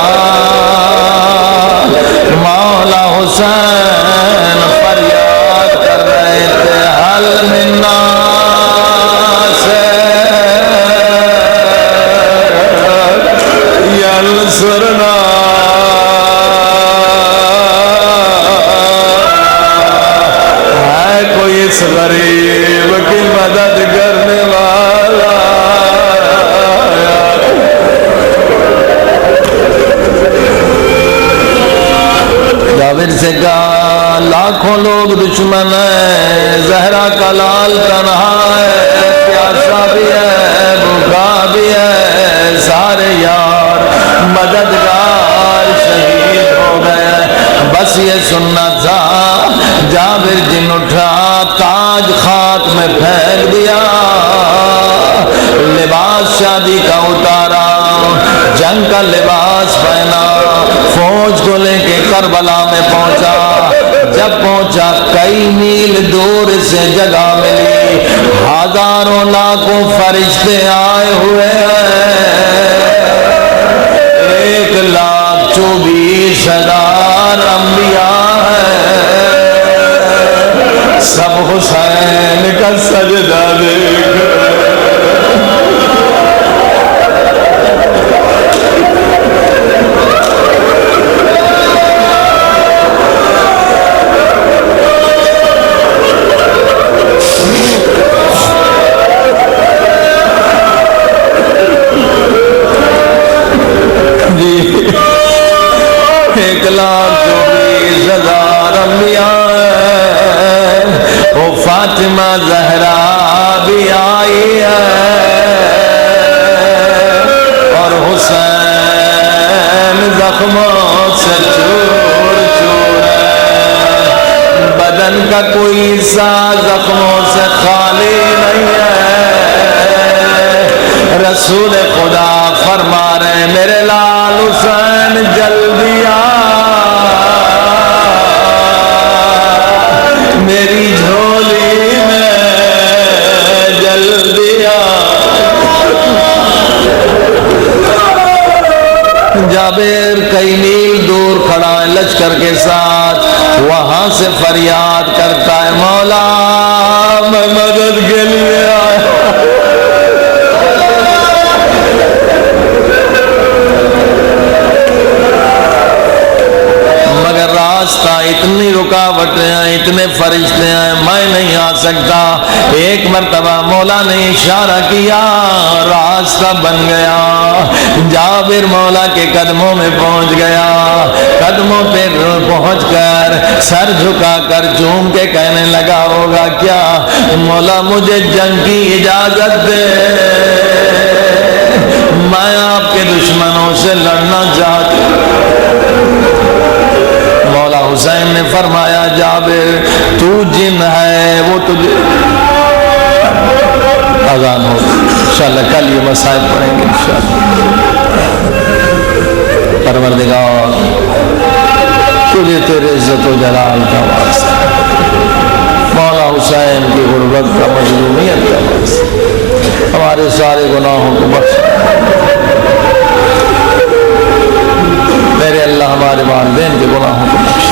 مولا حسین فریاد کر رہے تھے حل منا سے ینصرنا، اس غریب کی مدد کرنے والا۔ جابر سے کہا لاکھوں لوگ دشمن ہیں، زہرا کا لال تنہا ہے، پیاسا بھی ہے بھوکا بھی ہے، سارے یار مددگار شہید ہو گئے، بس یہ سننا تھا۔ جابر جن اٹھا، تاج خاک میں پھینک دیا، لباس شادی کا اتارا، جنگ کا لباس پہنا، فوج کو لے کے کربلا میں پہنچا۔ جب پہنچا کئی میل دور سے جگہ ملی، ہزاروں لاکھوں فرشتے آئے ہوئے ہیں، 1,24,000 انبیاء ہیں، سب حسین کا سجدہ دیکھ جی 1,24,000 انبیاء ہیں، وہ فاطمہ زہرا بھی آئی ہے، اور حسین زخموں سے چور چور ہے، بدن کا کوئی حصہ زخموں سے خالی نہیں ہے۔ رسول خدا فرما رہے میرے لال حسین جلدی آ، میری جھولی میں جلدی آ۔ جابر کئی میل دور کھڑا ہے لشکر کے ساتھ، وہاں سے فریاد کرتا ہے مولا میں مدد کے لیے آیا۔ مگر راستہ اتنی رکاوٹیں ہیں، اتنے فرشتے ہیں، میں نہیں آ سکتا۔ ایک مرتبہ مولا نے اشارہ کیا، راستہ بن گیا، جابر مولا کے قدموں میں پہنچ گیا، قدموں پہ پہنچ کر سر جھکا کر چوم کے کہنے لگا ہوگا کیا مولا مجھے جنگ کی اجازت دے، میں آپ کے دشمنوں سے لڑنا چاہتا ہوں۔ مولا حسین نے فرمایا جابر تو جن ہے وہ تجھے اذان ہو، انشاءاللہ کل یہ مسائل پڑھیں گے انشاءاللہ۔ پروردگار تجھے تیرے عزت و جلال کا واسطہ، مولا حسین کی غربت کا مظلومیت کا واسطہ ہمارے سارے گناہوں کو بخش، میرے اللہ ہمارے والدین کے گناہوں کو بخش۔